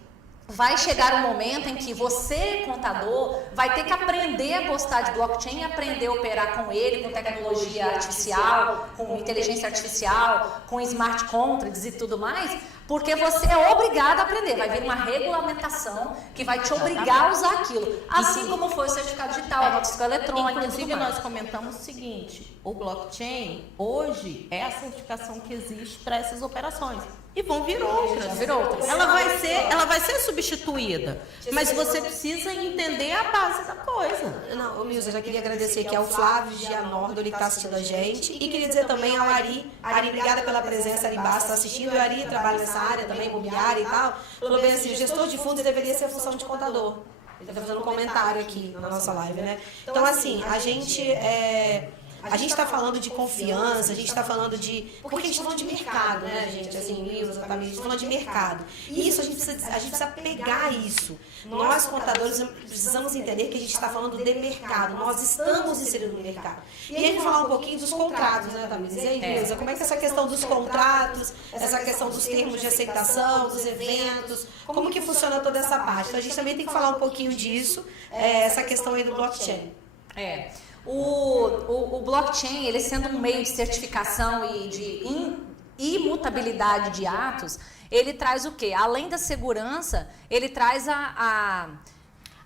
vai chegar um momento em que você, contador, vai ter que aprender a gostar de blockchain, aprender a operar com ele, com tecnologia artificial, com inteligência artificial, com smart contracts e tudo mais, porque você é obrigado a aprender. Vai vir uma regulamentação que vai te obrigar a usar aquilo. Assim como foi o certificado digital, a nota fiscal eletrônica. Inclusive, nós comentamos o seguinte: o blockchain hoje é a certificação que existe para essas operações. E vão vir outras. Ela vai ser substituída. Mas você precisa entender a base da coisa. Não, ô Milza, eu já queria agradecer aqui ao Flávio Gianordo, ele que está assistindo a gente. E queria dizer também ao Ari. Ari, obrigada pela presença, Ari Basta, está assistindo. O Ari trabalha nessa área também, imobiliária e tal. Falou bem assim, o gestor de fundos deveria ser a função de contador. Ele está fazendo um comentário aqui na nossa live, né? Então, assim, a gente está falando de confiança, a gente está falando de... Porque a gente está falando de mercado, né, gente? Assim, Milza, Tamires, a gente está falando de mercado. E isso, a gente precisa pegar isso. Nós, contadores, precisamos entender que a gente está falando de mercado. Nós estamos inseridos no mercado. E aí, a gente vai falar um pouquinho dos contratos, né, Tamires? E aí, Milza, como é que é essa questão dos contratos, essa questão dos termos de aceitação, dos eventos, como que funciona toda essa parte? Então, a gente também tem que falar um pouquinho disso, essa questão aí do blockchain. O blockchain, ele sendo um meio de certificação e de imutabilidade de atos, ele traz o quê? Além da segurança, ele traz a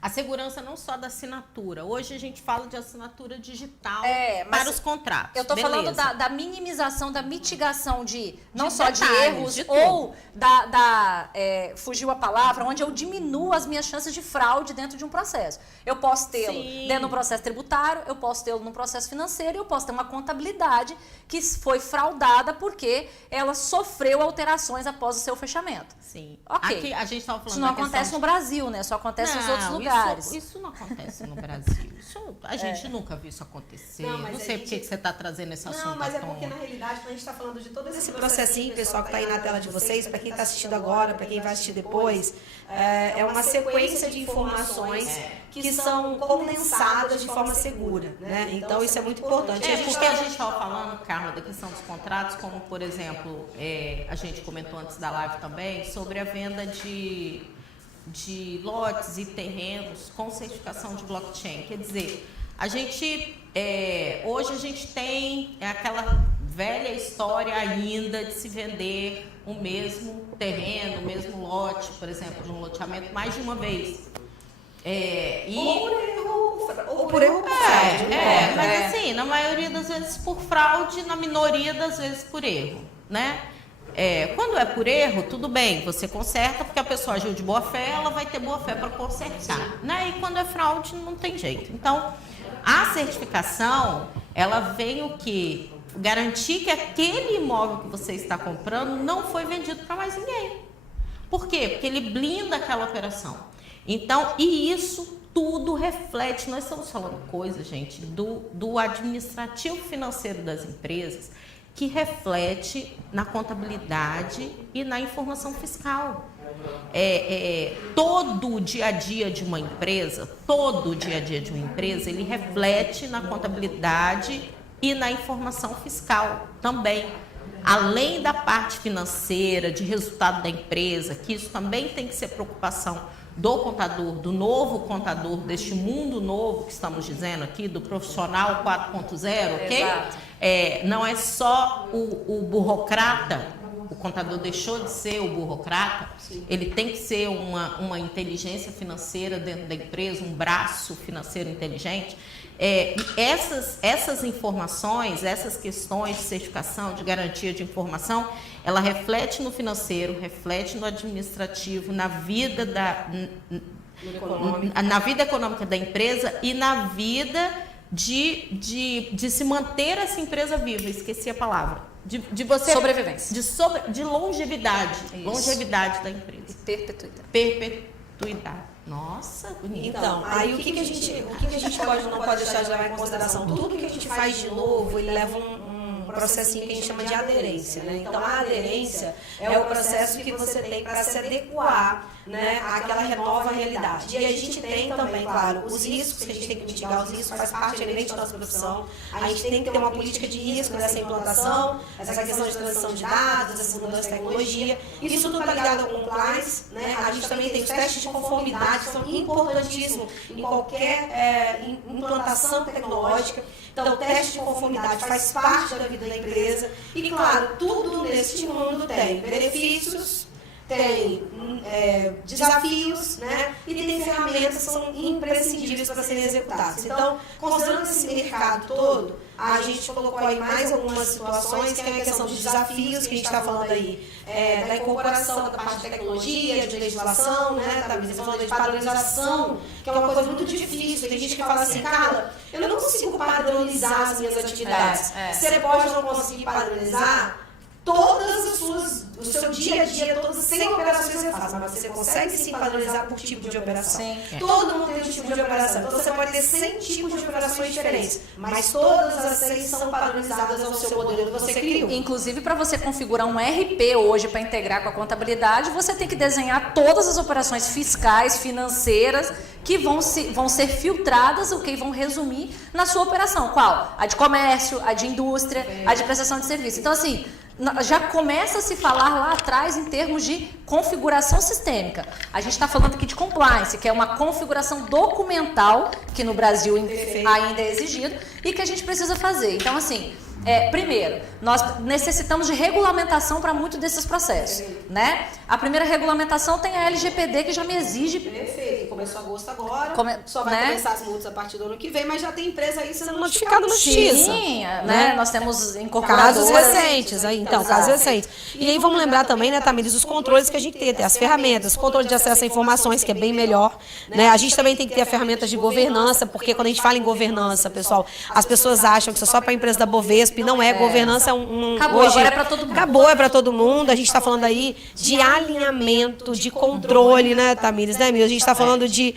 segurança não só da assinatura. Hoje a gente fala de assinatura digital mas para os contratos. Eu estou falando da minimização, da mitigação não só de detalhes, erros, de ou fugiu a palavra, onde eu diminuo as minhas chances de fraude dentro de um processo. Eu posso tê-lo dentro do processo tributário, eu posso tê-lo no processo financeiro, eu posso ter uma contabilidade que foi fraudada porque ela sofreu alterações após o seu fechamento. Sim. Ok. Aqui a gente estava falando isso não acontece no Brasil, né? Só acontece nos outros lugares. Isso não acontece no Brasil. A gente nunca viu isso acontecer. Não sei por que você está trazendo esse assunto. Não, mas é porque, na realidade, quando a gente está falando de todo esse processinho, pessoal, que está aí na tela de vocês, para quem está assistindo agora, para quem vai assistir depois, é uma sequência de informações que são condensadas de forma segura, né? Então, isso é muito importante. Porque a gente estava falando, Carla, da questão dos contratos, como, por exemplo, a gente comentou antes da live também, sobre a venda de lotes e terrenos com certificação de blockchain. Quer dizer, hoje a gente tem aquela velha história ainda de se vender o mesmo terreno, o mesmo lote, por exemplo, de um loteamento mais de uma vez. Ou por erro, mas assim, na maioria das vezes por fraude, na minoria das vezes por erro, né? Quando é por erro, tudo bem, você conserta, porque a pessoa agiu de boa fé, ela vai ter boa fé para consertar, né? E quando é fraude, não tem jeito. Então, a certificação, ela vem o quê? Garantir que aquele imóvel que você está comprando não foi vendido para mais ninguém. Por quê? Porque ele blinda aquela operação. Então, e isso tudo reflete, nós estamos falando coisa, gente, do administrativo financeiro das empresas, que reflete na contabilidade e na informação fiscal. Todo o dia a dia de uma empresa, ele reflete na contabilidade e na informação fiscal também. Além da parte financeira, de resultado da empresa, que isso também tem que ser preocupação do contador, do novo contador, deste mundo novo que estamos dizendo aqui, do profissional 4.0, ok? Não é só o burocrata, o contador deixou de ser o burocrata, ele tem que ser uma inteligência financeira dentro da empresa, um braço financeiro inteligente. Essas informações, essas questões de certificação, de garantia de informação, ela reflete no financeiro, reflete no administrativo, na vida econômica da empresa e na vida de se manter essa empresa viva. Esqueci a palavra. De você, sobrevivência. De longevidade. Isso. Longevidade da empresa. E Perpetuidade. Nossa, bonito. Então, aí o que a gente não pode deixar de levar em consideração? Tudo que a gente faz de novo, ele leva um processinho que a gente chama de aderência, né? Então, a aderência é processo que você tem para se adequar, né, àquela nova realidade. E a gente tem também, claro, os riscos, que a gente tem que mitigar os riscos, faz parte inerente da nossa profissão. A gente tem que ter uma política de risco dessa implantação, essa questão de transição de dados, essa mudança de tecnologia. Isso tudo está ligado ao compliance, né? A gente também tem os testes de conformidade, que são importantíssimos em qualquer implantação tecnológica. Então, o teste de conformidade faz parte da vida da empresa. E, claro, tudo nesse mundo tem benefícios, tem desafios, né? E tem ferramentas que são imprescindíveis para serem executadas. Então, considerando esse mercado todo, a gente colocou aí mais algumas situações, que é a questão de desafios, que a gente está falando aí, da incorporação da parte de tecnologia, de legislação, né? Tá falando de padronização, que é uma coisa muito difícil. Tem gente que fala assim, Carla, eu não consigo padronizar as minhas atividades. Você pode não conseguir padronizar o seu dia a dia, todas as 100 operações que você faz, mas você consegue sim padronizar por tipo de operação. Sim. Todo mundo tem um tipo de operação. Então você pode ter 100 tipos de operações diferentes, mas todas as 100 são padronizadas ao seu modelo que você criou. Inclusive, para você configurar um RP hoje para integrar com a contabilidade, você tem que desenhar todas as operações fiscais, financeiras, que vão ser filtradas, o que vão resumir na sua operação. Qual? A de comércio, a de indústria, a de prestação de serviço. Então, assim, já começa a se falar lá atrás em termos de configuração sistêmica. A gente está falando aqui de compliance, que é uma configuração documental, que no Brasil ainda é exigido, e que a gente precisa fazer. Então, assim, primeiro, nós necessitamos de regulamentação para muitos desses processos, né? A primeira regulamentação tem a LGPD, que já me exige... Perfeito, começou agosto agora, só vai começar as multas a partir do ano que vem, mas já tem empresa aí sendo notificada na justiça. Sim, né? Nós temos incorporadoras... Casos recentes, aí, então, casos recentes. E aí vamos lembrar também, né, Tamires, os controles que a gente tem as ferramentas, controle de acesso a informações, que é bem melhor, né? A gente também tem que ter ferramentas de governança, porque quando a gente fala em governança, pessoal, as pessoas acham que isso é só para a empresa da Bovespa, e não é. Governança acabou, hoje, agora é para todo mundo. Acabou, é para todo mundo. A gente está falando aí de alinhamento, de controle, né, Tamires, né, Mil? A gente está falando de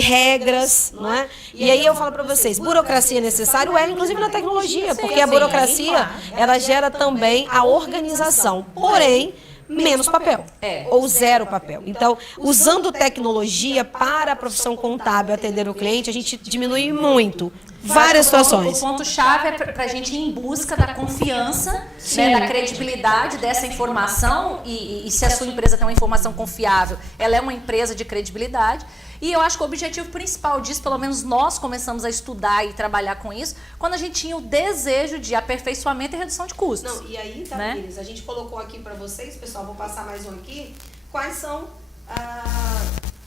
regras, né? E aí eu falo para vocês, burocracia é necessário, inclusive na tecnologia, porque a burocracia, ela gera também a organização, porém, menos papel, ou zero papel. Então, usando tecnologia para a profissão contábil atender o cliente, a gente diminui muito várias situações. O ponto-chave é para a gente ir em busca da confiança, né, da credibilidade dessa informação, e se a sua empresa tem uma informação confiável, ela é uma empresa de credibilidade. E eu acho que o objetivo principal disso, pelo menos nós começamos a estudar e trabalhar com isso, quando a gente tinha o desejo de aperfeiçoamento e redução de custos. Não, e aí, Tamires, a gente colocou aqui para vocês, pessoal, vou passar mais um aqui, quais são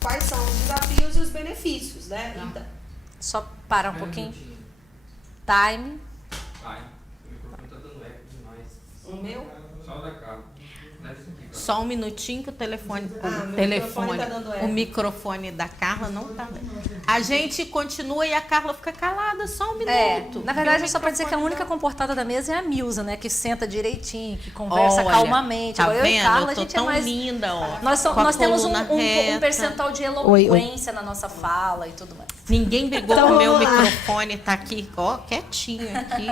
os desafios e os benefícios, né? Então, só para um pouquinho. Time. Ai, o microfone tá dando eco demais. O meu? Só o da Carla. Só um minutinho que o telefone, o microfone da Carla não tá. A gente continua e a Carla fica calada, só um minuto. Na verdade, só para dizer que a única comportada da mesa é a Milza, né? Que senta direitinho, que conversa calmamente. Tá Agora, vendo? eu e Carla, Eu tô a gente tão é mais linda, ó. Nós temos um reta. percentual de eloquência na nossa fala e tudo mais. Ninguém brigou com o meu microfone, tá aqui, ó, quietinho aqui,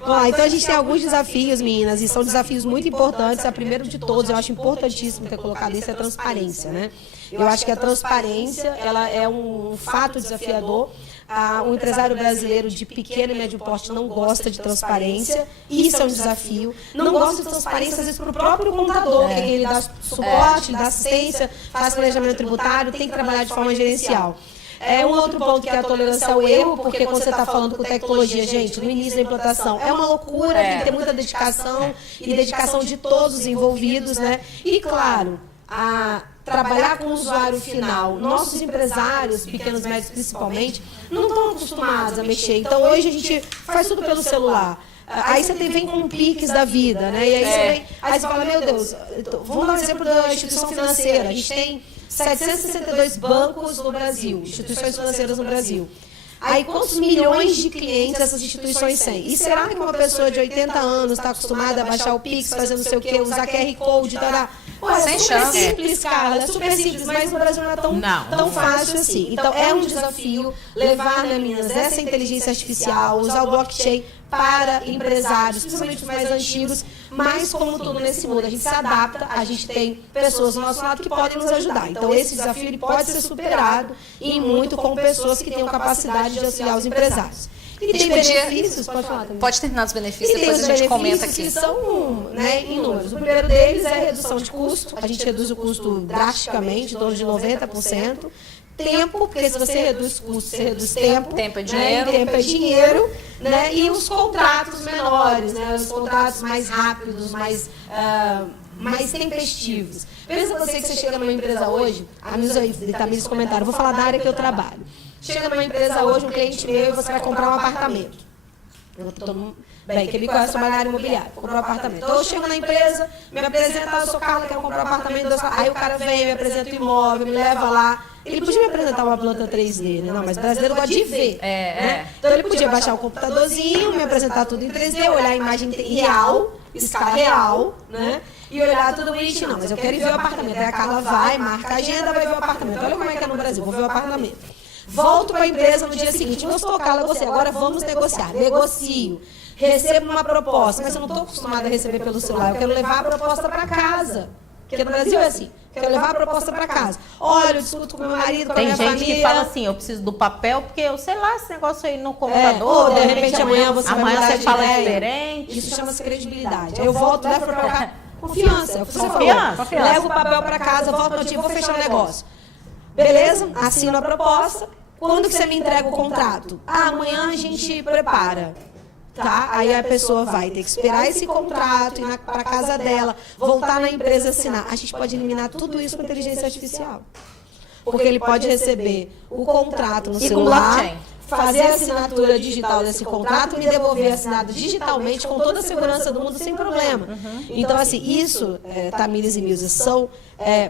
ó. Então a gente tem alguns desafios, meninas, e são desafios muito importantes. A primeiro de todos, eu acho importantíssimo ter colocado isso, é a transparência, né? Eu acho que a transparência, ela é um fato desafiador. O empresário brasileiro de pequeno e médio porte não gosta de transparência, isso é um desafio. Não gosta de transparência, às vezes, para o próprio contador, que ele dá suporte, dá assistência, faz planejamento tributário, tem que trabalhar de forma gerencial. Um outro ponto que é a tolerância ao erro, porque quando você está falando com tecnologia, gente, no início da implantação, é uma loucura, tem que ter muita dedicação e dedicação de todos os envolvidos, né? E, claro, trabalhar com o usuário final. Nossos empresários, pequenos e médios principalmente, não estão acostumados a mexer. Então, hoje a gente faz tudo pelo celular. Aí você vem com piques da vida, né? E aí você fala, meu Deus, vamos dar um exemplo da instituição financeira. A gente tem 762 bancos no Brasil, instituições financeiras no Brasil. Aí, quantos milhões de clientes essas instituições têm? E será que uma pessoa de 80 anos está acostumada a baixar o Pix, fazer não sei o quê, usar QR Code, é super simples, Carla, é super simples, mas no Brasil não é tão fácil assim. Então, é um desafio levar, né, meninas, essa inteligência artificial, usar o blockchain para empresários, principalmente os mais antigos, mas como tudo nesse mundo, a gente se adapta, a gente tem pessoas do nosso lado que podem nos ajudar. Então, esse desafio ele pode ser superado e muito com pessoas que tenham capacidade de auxiliar os empresários. E tem benefícios, pode falar também. Pode terminar os benefícios, E tem depois os a gente comenta benefícios aqui. que são, né, inúmeros. O primeiro deles é a redução de custo. A gente reduz o custo drasticamente, em torno de 90%. Tempo, porque se você reduz custo, você reduz tempo. Tempo é né, dinheiro. e tempo é dinheiro. Né, e os contratos menores, né, os contratos mais rápidos, mais tempestivos. Pensa você que você chega numa empresa hoje, a Tamires comentaram, vou falar da área que eu trabalho. Chega numa empresa hoje, um cliente meu, e você vai comprar um apartamento. Bem, quem me conhece trabalha na área imobiliária, comprar um apartamento. Então eu chego na empresa, me apresenta, eu sou Carla, quero comprar um apartamento. Aí o cara vem, me apresenta o imóvel, me leva lá. Ele podia me apresentar uma planta 3D, né? Não, mas o brasileiro gosta de ver. Né? Então ele podia baixar o computadorzinho, me apresentar tudo em 3D, olhar a imagem real, escala real, né? E olhar tudo bonitinho. Não, mas eu quero ir ver o apartamento. Aí a Carla vai, marca a agenda, vai ver o apartamento. Olha como é que é no Brasil, vou ver o apartamento. Volto para a empresa no dia seguinte, gostou, Carla, gostei, agora vamos negociar. Negocio, recebo uma proposta, mas eu não estou acostumada a receber pelo celular, eu quero levar a proposta para casa. Porque no Brasil é assim, quero levar a proposta para casa. Olha, eu discuto com meu marido, com a minha família. Tem gente que fala assim, eu preciso do papel, porque eu sei lá, esse negócio aí no computador. Ou de repente amanhã você vai mudar de fala ideia. diferente. Isso chama-se credibilidade. Aí eu volto, levo para casa. Confiança, é o que você Confiança. falou. Levo o papel para casa, volto no dia, vou fechar o negócio. Beleza, assino a proposta. Quando que você me entrega o contrato? Amanhã a gente prepara. Tá? Aí a pessoa vai ter que esperar esse contrato, ir para casa dela, voltar na empresa assinar. A gente pode eliminar tudo isso com inteligência artificial. Porque ele pode receber o contrato no celular, blockchain. fazer a assinatura digital desse contrato e me devolver assinado digitalmente com toda a segurança do mundo sem problema. Então, assim, isso, Tamires e Milza, são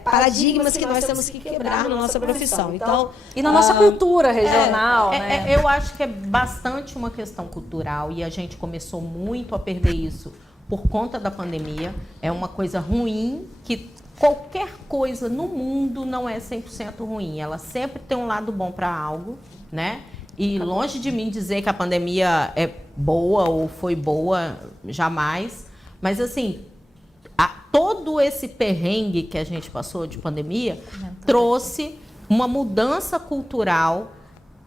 paradigmas que nós temos que quebrar na nossa profissão. Então, E na nossa cultura regional, né? Eu acho que é bastante uma questão cultural e a gente começou muito a perder isso por conta da pandemia. É uma coisa ruim que qualquer coisa no mundo não é 100% ruim. Ela sempre tem um lado bom para algo, né? E longe de mim dizer que a pandemia é boa ou foi boa, jamais. Mas, assim, todo esse perrengue que a gente passou de pandemia trouxe uma mudança cultural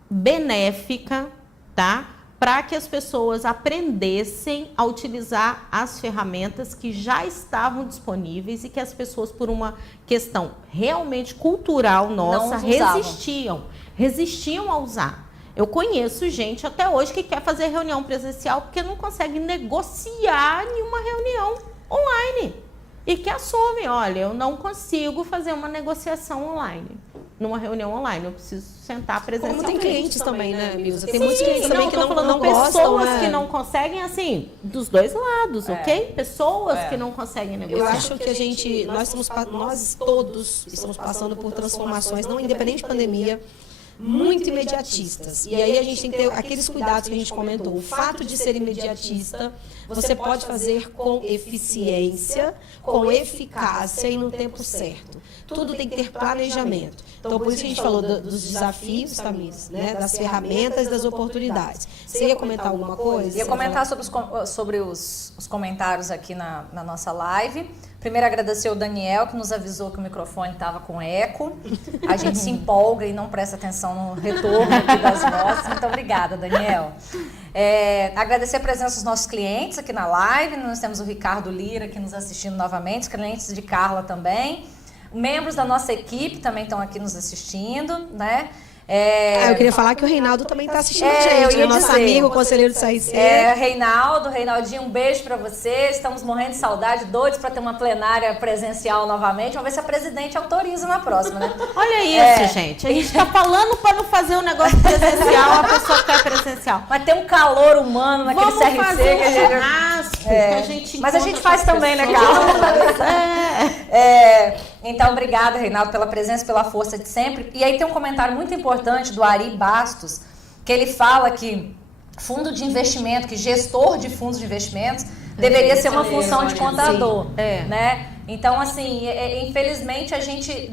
benéfica, tá? Para que as pessoas aprendessem a utilizar as ferramentas que já estavam disponíveis e que as pessoas, por uma questão realmente cultural nossa, resistiam a usar. Eu conheço gente até hoje que quer fazer reunião presencial porque não consegue negociar em uma reunião online. E que assume, olha, eu não consigo fazer uma negociação online, numa reunião online, eu preciso sentar presencialmente. como tem clientes também, né, Milza? Tem muitos clientes Sim, também que não gostam. pessoas que não conseguem, assim, dos dois lados, ok? Pessoas que não conseguem negociar. Eu acho que nós todos estamos passando por transformações, não independente de pandemia, muito imediatistas. E aí a gente tem que ter aqueles cuidados que a gente comentou. O fato de ser imediatista, você pode fazer com eficiência, com eficácia e no tempo certo. Tudo tem que ter planejamento. Então, por isso que a gente falou dos desafios, Tamires, né? Das ferramentas, das oportunidades. Você ia comentar alguma coisa? Ia comentar sobre os comentários aqui na nossa live. Primeiro, agradecer ao Daniel, que nos avisou que o microfone estava com eco. A gente se empolga e não presta atenção no retorno aqui das vozes. Muito obrigada, Daniel. Agradecer a presença dos nossos clientes aqui na live. Nós temos o Ricardo Lira aqui nos assistindo novamente, os clientes de Carla também. Membros da nossa equipe também estão aqui nos assistindo, né? Eu queria falar que o Reinaldo também está assistindo a gente, né? Nosso amigo, conselheiro do CRC. Reinaldinho, um beijo para você. Estamos morrendo de saudade, doidos para ter uma plenária presencial novamente. Vamos ver se a presidente autoriza na próxima, né? Olha isso, gente. A gente está falando para não fazer um negócio presencial, a pessoa quer presencial. Mas tem um calor humano naquele CRC. Fazer que a gente mas a gente faz também, né, Carla? Então, obrigada, Reinaldo, pela presença, pela força de sempre. E aí tem um comentário muito importante do Ari Bastos, que ele fala que fundo de investimento, que gestor de fundos de investimentos deveria ser uma função de contador, né? Então, assim, infelizmente a gente,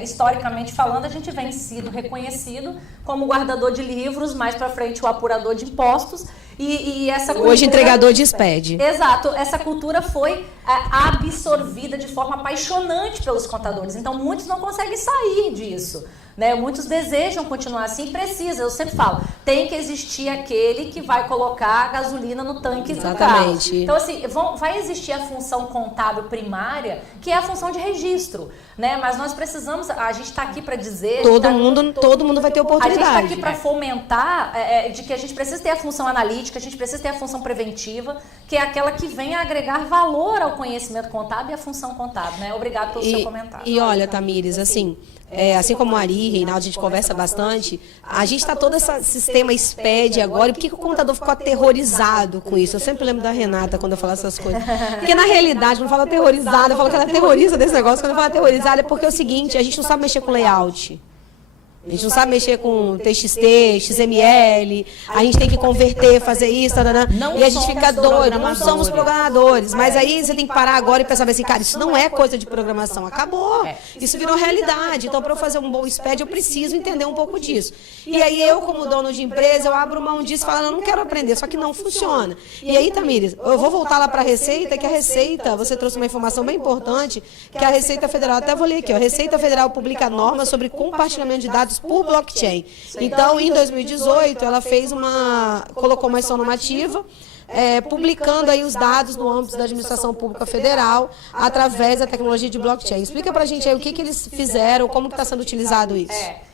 historicamente falando, a gente vem sido reconhecido como guardador de livros, mais pra frente o apurador de impostos, e essa cultura... Hoje entregador de SPED. Exato, essa cultura foi absorvida de forma apaixonante pelos contadores, então muitos não conseguem sair disso. Né? Muitos desejam continuar assim, precisa, eu sempre falo, tem que existir aquele que vai colocar gasolina no tanque do carro. Então assim, vai existir a função contábil primária, que é a função de registro, né? Mas nós precisamos, a gente está aqui para dizer... Todo mundo vai ter oportunidade. A gente está aqui para fomentar de que a gente precisa ter a função analítica, a gente precisa ter a função preventiva, que é aquela que vem a agregar valor ao conhecimento contábil e à função contábil, né? Obrigado pelo seu comentário. E olha, Tamires, assim... assim como a Ari, Reinaldo, a gente conversa bastante, a gente está todo esse sistema SPED agora, e por que o contador ficou aterrorizado com isso? Eu sempre lembro da Renata quando eu falo essas coisas. Porque na realidade, quando eu falo aterrorizada, eu falo que ela é terrorista desse negócio, quando eu falo aterrorizada é porque é o seguinte, a gente não sabe mexer com layout. A gente não sabe mexer com TXT, XML, a gente tem que converter, fazer isso, e a gente fica doido, não somos programadores. Mas aí você tem que parar agora e pensar assim, cara, isso não é coisa de programação, acabou. Isso virou realidade. Então, para eu fazer um bom SPED, eu preciso entender um pouco disso. E aí eu, como dono de empresa, eu abro mão disso e falo, não quero aprender, só que não funciona. E aí, Tamires, eu vou voltar lá para a Receita, que a Receita, você trouxe uma informação bem importante, que a Receita Federal, até vou ler aqui, a Receita Federal publica normas sobre compartilhamento de dados por blockchain. Então, em 2018, ela colocou uma ação normativa, publicando aí os dados no âmbito da administração pública federal através da tecnologia de blockchain. Explica pra gente aí o que eles fizeram, como que está sendo utilizado isso.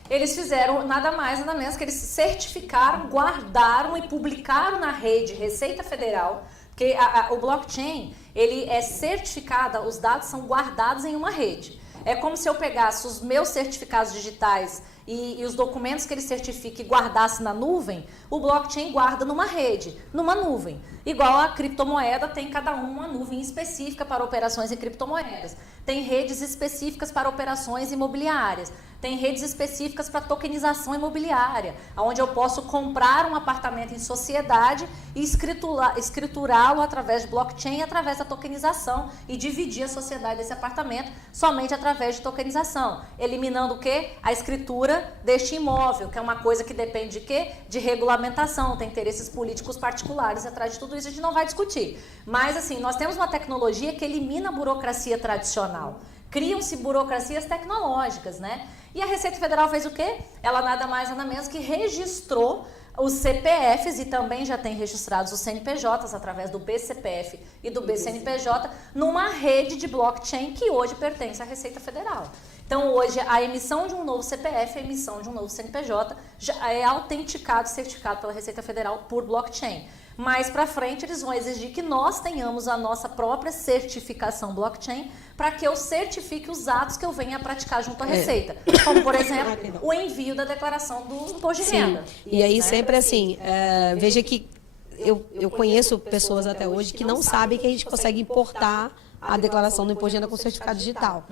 Eles fizeram nada mais, nada menos que eles certificaram, guardaram e publicaram na rede Receita Federal, porque o blockchain, ele é certificado, os dados são guardados em uma rede. É como se eu pegasse os meus certificados digitais e os documentos que ele certifica e guardasse na nuvem, o blockchain guarda numa rede, numa nuvem. Igual a criptomoeda, tem cada uma nuvem específica para operações em criptomoedas. Tem redes específicas para operações imobiliárias. Tem redes específicas para tokenização imobiliária, onde eu posso comprar um apartamento em sociedade e escriturá-lo através de blockchain, através da tokenização, e dividir a sociedade desse apartamento somente através de tokenização, eliminando o quê? A escritura deste imóvel, que é uma coisa que depende de quê? De regulamentação, tem interesses políticos particulares atrás de tudo isso, a gente não vai discutir. Mas assim, nós temos uma tecnologia que elimina a burocracia tradicional. Criam-se burocracias tecnológicas, né? E a Receita Federal fez o quê? Ela nada mais nada menos que registrou os CPFs e também já tem registrados os CNPJs através do BCPF e do BCNPJ numa rede de blockchain que hoje pertence à Receita Federal. Então hoje a emissão de um novo CPF, a emissão de um novo CNPJ já é autenticado, certificado pela Receita Federal por blockchain. Mais para frente eles vão exigir que nós tenhamos a nossa própria certificação blockchain para que eu certifique os atos que eu venha a praticar junto à Receita. Como, por exemplo, o envio da declaração do imposto de renda. E aí sempre assim, veja que eu conheço pessoas até hoje que não sabem que a gente consegue importar a declaração do imposto de renda com certificado digital.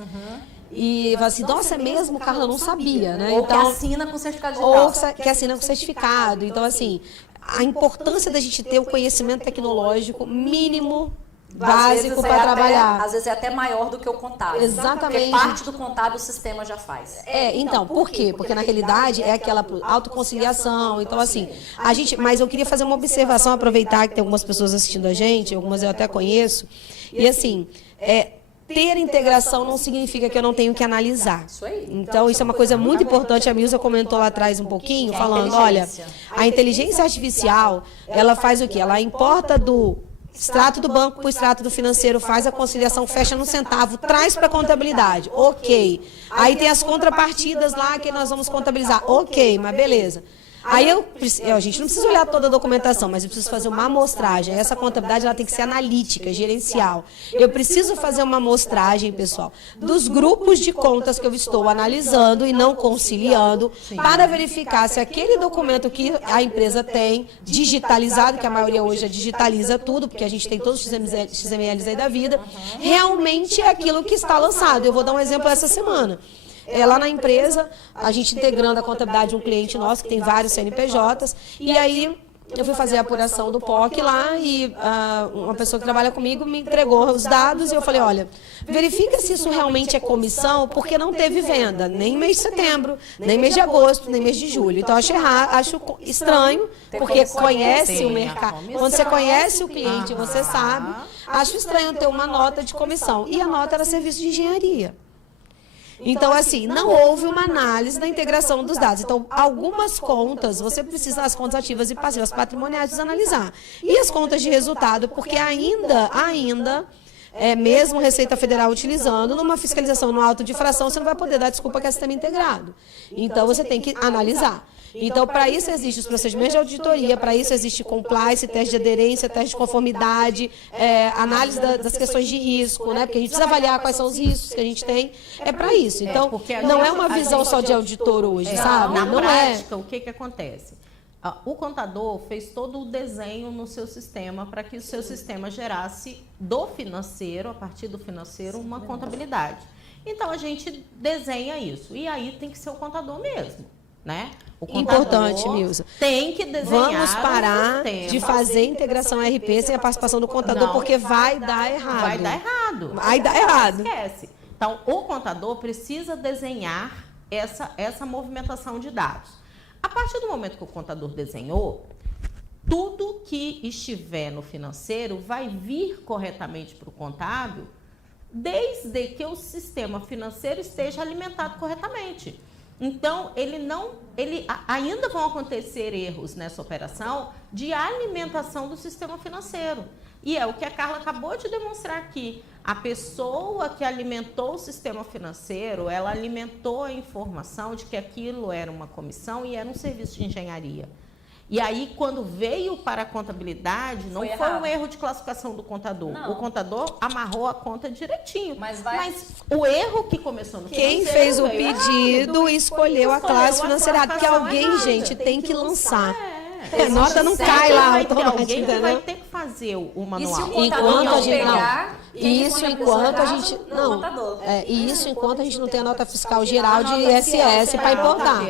E fala assim, nossa, é mesmo, Carla, eu não sabia, né? Ou então, que assina com certificado digital. Ou que assina com certificado. Então, assim, a importância da gente ter o conhecimento tecnológico mínimo, básico para trabalhar. Às vezes é até maior do que o contábil. Exatamente. Porque parte do contábil o sistema já faz. Então, por quê? Porque na realidade é aquela autoconciliação. Então, assim, mas eu queria fazer uma observação, aproveitar que tem algumas pessoas assistindo a gente, algumas eu até conheço. E assim, ter integração não significa que eu não tenho que analisar. Isso aí. Então, isso é uma coisa muito importante. A Milza comentou lá atrás um pouquinho, falando, olha, a inteligência artificial, ela faz o quê? Ela importa do extrato do banco para o extrato do financeiro, faz a conciliação, fecha no centavo, traz para a contabilidade. Ok. Aí tem as contrapartidas lá que nós vamos contabilizar. Ok, mas beleza. Aí a gente não precisa olhar toda a documentação, mas eu preciso fazer uma amostragem. Essa contabilidade ela tem que ser analítica, gerencial. Eu preciso fazer uma amostragem, pessoal, dos grupos de contas que eu estou analisando e não conciliando, para verificar se aquele documento que a empresa tem digitalizado, que a maioria hoje já digitaliza tudo, porque a gente tem todos os XMLs aí da vida, realmente é aquilo que está lançado. Eu vou dar um exemplo essa semana. Lá na empresa, a gente integrando a contabilidade de um cliente nosso, que tem vários CNPJs, e aí eu fui fazer a apuração do POC lá e uma pessoa que trabalha comigo me entregou os dados e eu falei, olha, verifica se isso realmente é comissão, porque não teve venda, nem mês de setembro, nem mês de agosto, nem mês de julho. Então, acho estranho, porque conhece o mercado. Quando você conhece o cliente, você sabe. Acho estranho ter uma nota de comissão. E a nota era serviço de engenharia. Então, assim, não houve uma análise da integração dos dados. Então, algumas contas, você precisa, as contas ativas e passivas patrimoniais, analisar. E as contas de resultado, porque ainda, mesmo Receita Federal utilizando, numa fiscalização no auto de fração, você não vai poder dar desculpa que é sistema integrado. Então, você tem que analisar. Então, para isso existem os procedimentos de auditoria, para isso existe compliance, teste de aderência, teste de conformidade, análise das questões de risco, né? Porque a gente precisa avaliar quais são os riscos que a gente tem. É para isso. Então, não é uma visão só de auditor hoje, sabe? Na não prática, o que acontece? O contador fez todo o desenho no seu sistema para que o seu sistema gerasse do financeiro, a partir do financeiro, uma contabilidade. Então, a gente desenha isso. E aí tem que ser o contador mesmo. Né? O importante, Milza. Tem que desenhar. Vamos parar de fazer integração RP sem a participação do contador, porque vai dar errado. Vai dar errado. Vai dar errado. Esquece. Então, o contador precisa desenhar essa movimentação de dados. A partir do momento que o contador desenhou, tudo que estiver no financeiro vai vir corretamente para o contábil, desde que o sistema financeiro esteja alimentado corretamente. Então, ainda vão acontecer erros nessa operação de alimentação do sistema financeiro. E é o que a Carla acabou de demonstrar aqui. A pessoa que alimentou o sistema financeiro, ela alimentou a informação de que aquilo era uma comissão e era um serviço de engenharia. E aí, quando veio para a contabilidade, não foi um erro de classificação do contador. Não. O contador amarrou a conta direitinho. Mas o erro que começou no financeiro... Quem fez o pedido escolheu a classe financeira. Porque alguém, gente, tem que lançar. A nota não cai lá automaticamente. Alguém que vai ter que fazer o manual. E se o contador não pegar... Isso enquanto a gente enquanto a gente não tem a nota fiscal geral de ISS para importar.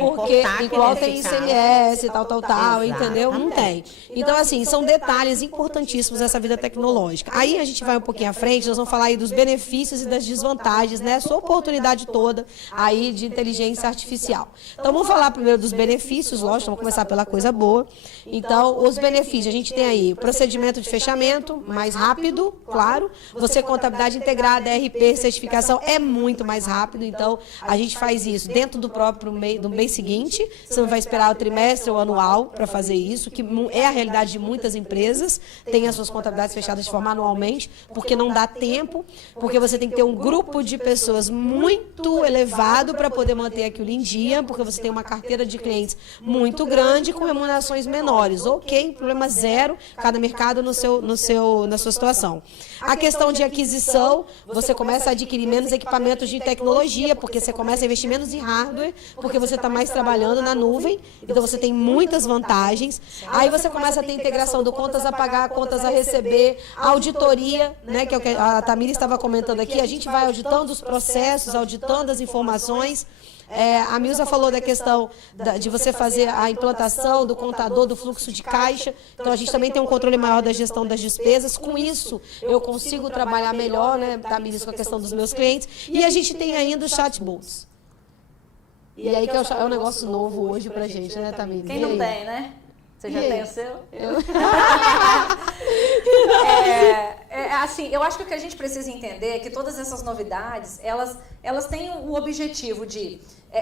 Porque igual tem ICMS, tal, entendeu? Não tem. Então, assim, são detalhes importantíssimos dessa vida tecnológica. Aí a gente vai um pouquinho à frente, nós vamos falar aí dos benefícios e das desvantagens, né? Essa oportunidade toda aí de inteligência artificial. Então, vamos falar primeiro dos benefícios, lógico, vamos começar pela coisa boa. Então, os benefícios, a gente tem aí procedimento de fechamento mais rápido, claro. Você, contabilidade integrada, RP, certificação, é muito mais rápido. Então, a gente faz isso dentro do próprio mês seguinte. Você não vai esperar o trimestre ou anual para fazer isso, que é a realidade de muitas empresas. Tem as suas contabilidades fechadas de forma anualmente, porque não dá tempo, porque você tem que ter um grupo de pessoas muito elevado para poder manter aquilo em dia, porque você tem uma carteira de clientes muito grande com remunerações menores. Ok, problema zero, cada mercado na sua situação. A questão de aquisição, você começa a adquirir menos equipamentos de tecnologia, porque você começa a investir menos em hardware, porque você está mais trabalhando na nuvem, então você tem muitas vantagens. Aí você começa a ter integração do contas a pagar, contas a receber, auditoria, né, que é o que a Tamira estava comentando aqui, a gente vai auditando os processos, auditando as informações. A Milza falou da questão de você fazer a implantação do contador, do fluxo de caixa. Então, a gente também tem um controle maior da gestão das despesas. Com isso, eu consigo trabalhar melhor, né, Tamires, com a questão dos meus clientes. E a gente tem ainda os chatbots. E aí que é um negócio novo hoje pra gente, né, Tamires? Quem não tem, né? Você já tem o seu? Assim, eu acho que o que a gente precisa entender é que todas essas novidades, elas têm o objetivo de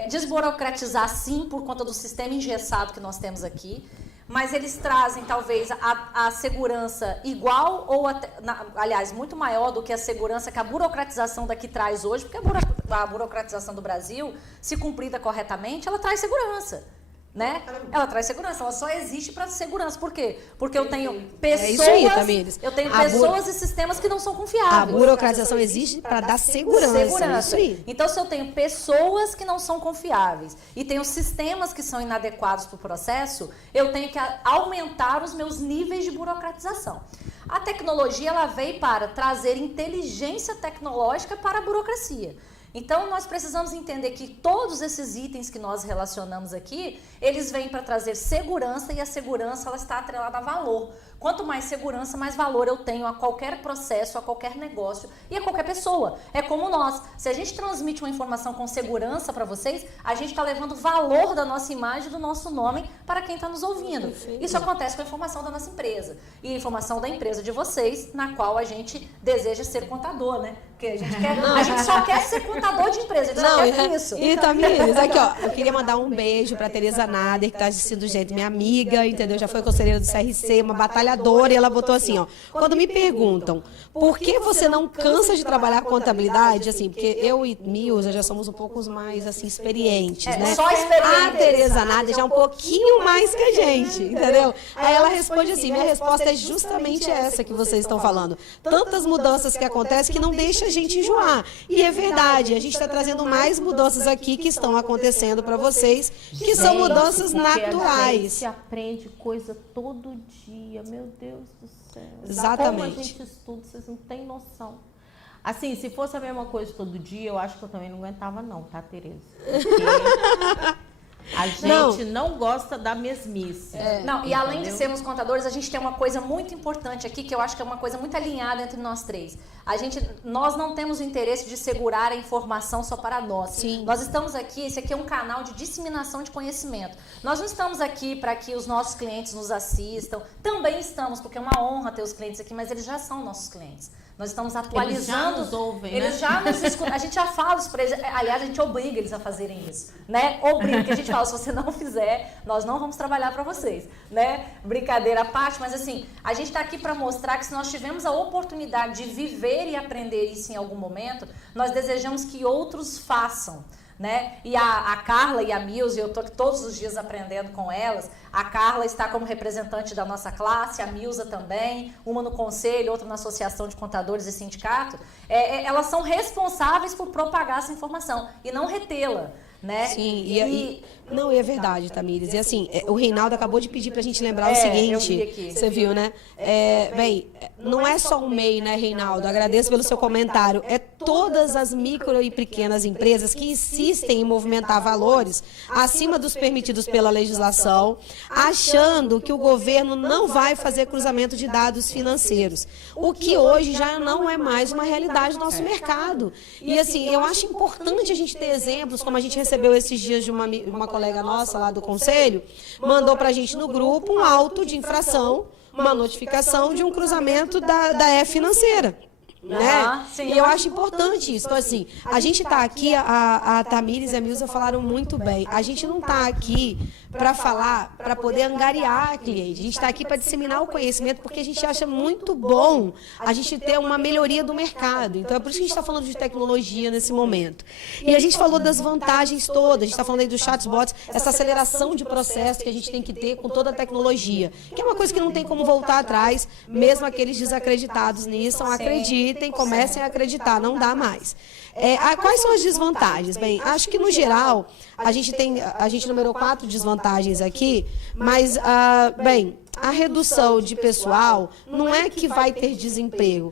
desburocratizar, sim, por conta do sistema engessado que nós temos aqui, mas eles trazem, talvez, a segurança igual ou, aliás, muito maior do que a segurança que a burocratização daqui traz hoje, porque a burocratização do Brasil, se cumprida corretamente, ela traz segurança. Né? Ela traz segurança, ela só existe para segurança. Por quê? Porque eu tenho pessoas, pessoas e sistemas que não são confiáveis. A burocratização existe para dar segurança. Então, se eu tenho pessoas que não são confiáveis e tenho sistemas que são inadequados para o processo, eu tenho que aumentar os meus níveis de burocratização. A tecnologia ela veio para trazer inteligência tecnológica para a burocracia. Então, nós precisamos entender que todos esses itens que nós relacionamos aqui, eles vêm para trazer segurança e a segurança ela está atrelada a valor. Quanto mais segurança, mais valor eu tenho a qualquer processo, a qualquer negócio e a qualquer pessoa. É como nós. Se a gente transmite uma informação com segurança para vocês, a gente está levando valor da nossa imagem, do nosso nome para quem está nos ouvindo. Isso acontece com a informação da nossa empresa e a informação da empresa de vocês, na qual a gente deseja ser contador, né? Porque a gente só quer ser contador de empresa, a gente só quer isso. E Tamires, aqui ó, eu queria mandar um beijo pra Tereza Nader, que tá assistindo gente, minha amiga, entendeu? Já foi conselheira do CRC, uma batalhadora, e ela botou assim, ó, quando me perguntam por que você não cansa de trabalhar contabilidade, assim, porque eu e Milza já somos um pouco mais, assim, experientes, né? Só experientes. A Tereza Nader já é um pouquinho mais que a gente, entendeu? Aí ela responde assim, minha resposta é justamente essa que vocês estão falando. Tantas mudanças que acontecem que não deixa a gente enjoar. E é verdade, a gente está trazendo mais mudanças aqui que estão acontecendo para vocês, que são mudanças naturais. A gente aprende coisa todo dia, meu Deus do céu. Exatamente. Como a gente estuda, vocês não têm noção. Assim, se fosse a mesma coisa todo dia, eu acho que eu também não aguentava não, tá, Tereza? Porque a gente não gosta da mesmice. Não, e além de sermos contadores, a gente tem uma coisa muito importante aqui, que eu acho que é uma coisa muito alinhada entre nós três. Nós não temos o interesse de segurar a informação só para nós. Sim. Nós estamos aqui, esse aqui é um canal de disseminação de conhecimento. Nós não estamos aqui para que os nossos clientes nos assistam. Também estamos, porque é uma honra ter os clientes aqui, mas eles já são nossos clientes. Nós estamos atualizando. Eles já nos ouvem, eles né? já nos escutam. A gente já fala isso para eles. Aliás, a gente obriga eles a fazerem isso, né? Obriga, porque a gente fala, se você não fizer, nós não vamos trabalhar para vocês, né? Brincadeira à parte, mas assim, a gente está aqui para mostrar que se nós tivemos a oportunidade de viver e aprender isso em algum momento, nós desejamos que outros façam. Né? E a Carla e a Milza, eu estou todos os dias aprendendo com elas. A Carla está como representante da nossa classe, a Milza também, uma no conselho, outra na associação de contadores e sindicato. Elas são responsáveis por propagar essa informação e não retê-la. Né? Sim, não, é verdade, Tamires. E assim, o Reinaldo acabou de pedir pra gente lembrar o seguinte, você viu, né? Bem, não é só o MEI, né, Reinaldo? Agradeço pelo seu comentário. É todas as micro e pequenas empresas que insistem em movimentar valores acima dos permitidos pela legislação, achando que o governo não vai fazer cruzamento de dados financeiros, o que hoje já não é mais uma realidade do nosso mercado. E assim, eu acho importante a gente ter exemplos, como a gente recebeu esses dias de uma colega nossa lá do conselho, mandou para a gente no grupo um auto de infração, uma notificação de um cruzamento da E-Financeira. Né? E eu acho importante isso. Então, assim, a gente está aqui, a Tamires e a Milza falaram muito bem, a gente não está aqui para falar, para poder angariar cliente, a gente está aqui para disseminar o conhecimento, porque a gente acha muito bom a gente ter uma melhoria do mercado. Então, é por isso que a gente está falando de tecnologia nesse momento. E a gente falou das vantagens todas, a gente está falando aí dos chatbots, essa aceleração de processo que a gente tem que ter com toda a tecnologia, que é uma coisa que não tem como voltar atrás, mesmo aqueles desacreditados nisso, acreditem, comecem a acreditar, não dá mais. Quais são as desvantagens? Bem, acho que no geral, a gente numerou 4 desvantagens aqui, mas, bem, a redução de pessoal não é que vai ter desemprego.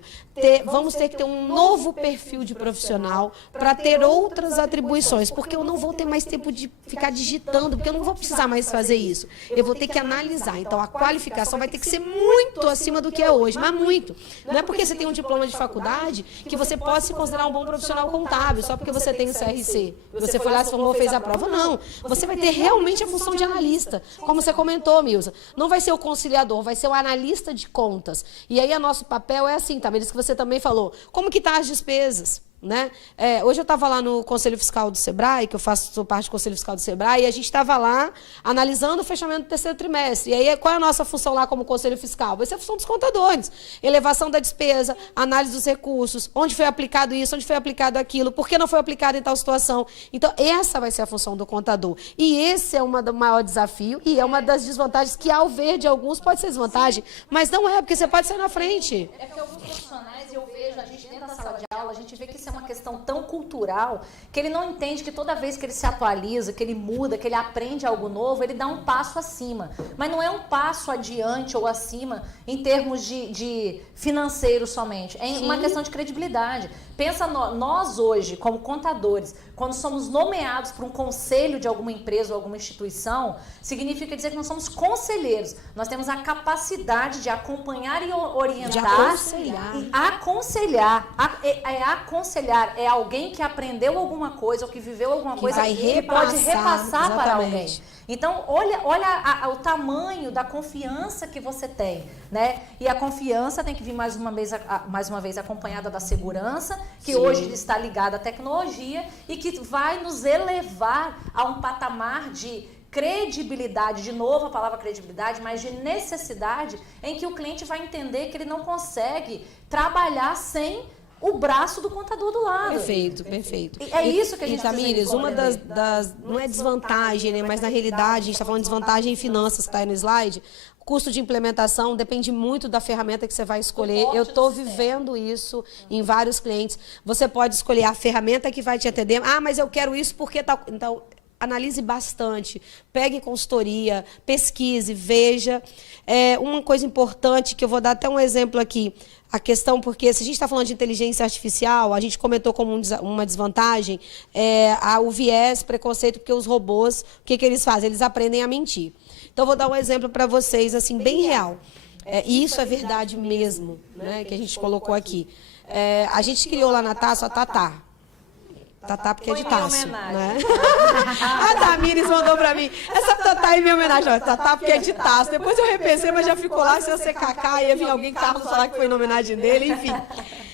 Vamos ter que ter um novo perfil de profissional para ter outras atribuições, porque eu não vou ter mais tempo de ficar digitando, porque eu não vou precisar mais fazer isso. Eu vou ter que analisar. Então, a qualificação vai ter que ser muito acima do que é hoje, mas muito. Não é porque você tem um diploma de faculdade que você pode se considerar um bom profissional contábil, só porque você tem o CRC. Você foi lá, se formou, fez a prova. Não. Você vai ter realmente a função de analista. Como você comentou, Milza. Não vai ser o conciliador, vai ser o analista de contas. E aí, o nosso papel é assim, Tamires, que você também falou. Como que tá as despesas? Né? Hoje eu estava lá no Conselho Fiscal do Sebrae, que sou parte do Conselho Fiscal do Sebrae, e a gente estava lá analisando o fechamento do terceiro trimestre. E aí, qual é a nossa função lá como Conselho Fiscal? Vai ser a função dos contadores. Elevação da despesa, análise dos recursos, onde foi aplicado isso, onde foi aplicado aquilo, por que não foi aplicado em tal situação. Então, essa vai ser a função do contador. E esse é do maior desafio e é uma das desvantagens que, ao ver de alguns, pode ser desvantagem, mas não é, porque você pode sair na frente. É porque alguns profissionais, eu vejo, a gente dentro da sala de aula, a gente vê que isso é uma questão tão cultural que ele não entende que toda vez que ele se atualiza, que ele muda, que ele aprende algo novo, ele dá um passo acima. Mas não é um passo adiante ou acima em termos de financeiro somente. É uma questão de credibilidade. Pensa nós hoje, como contadores, quando somos nomeados por um conselho de alguma empresa ou alguma instituição, significa dizer que nós somos conselheiros. Nós temos a capacidade de acompanhar e orientar. De aconselhar. E aconselhar. Aconselhar é alguém que aprendeu alguma coisa ou que viveu alguma coisa e pode repassar para alguém. Então, olha o tamanho da confiança que você tem, né? E a confiança tem que vir mais uma vez acompanhada da segurança, que hoje está ligada à tecnologia e que vai nos elevar a um patamar de credibilidade, de novo a palavra credibilidade, mas de necessidade, em que o cliente vai entender que ele não consegue trabalhar sem o braço do contador do lado. Perfeito, perfeito. É isso que a gente Tamires, uma das não é desvantagem, né, mas na realidade, a gente está falando de desvantagem em finanças, que está aí no slide. O custo de implementação depende muito da ferramenta que você vai escolher. Eu estou vivendo isso em vários clientes. Você pode escolher a ferramenta que vai te atender. Ah, mas eu quero isso porque tal. Então, analise bastante, pegue consultoria, pesquise, veja. Uma coisa importante, que eu vou dar até um exemplo aqui, a questão, porque se a gente está falando de inteligência artificial, a gente comentou como uma desvantagem, o viés, preconceito, porque os robôs, o que eles fazem? Eles aprendem a mentir. Então, vou dar um exemplo para vocês, assim, bem real. E isso é verdade mesmo, né, que a gente colocou aqui. A gente criou lá na Tasso a Tatá. Tatá porque é de Tasso, né? A Tamires mandou pra mim, essa Tatá é minha homenagem. Não, Tatá porque é de Tasso. Depois eu repensei, mas já ficou lá, se eu ser Cacá, ia vir alguém Carlos falar que foi em homenagem dele, enfim.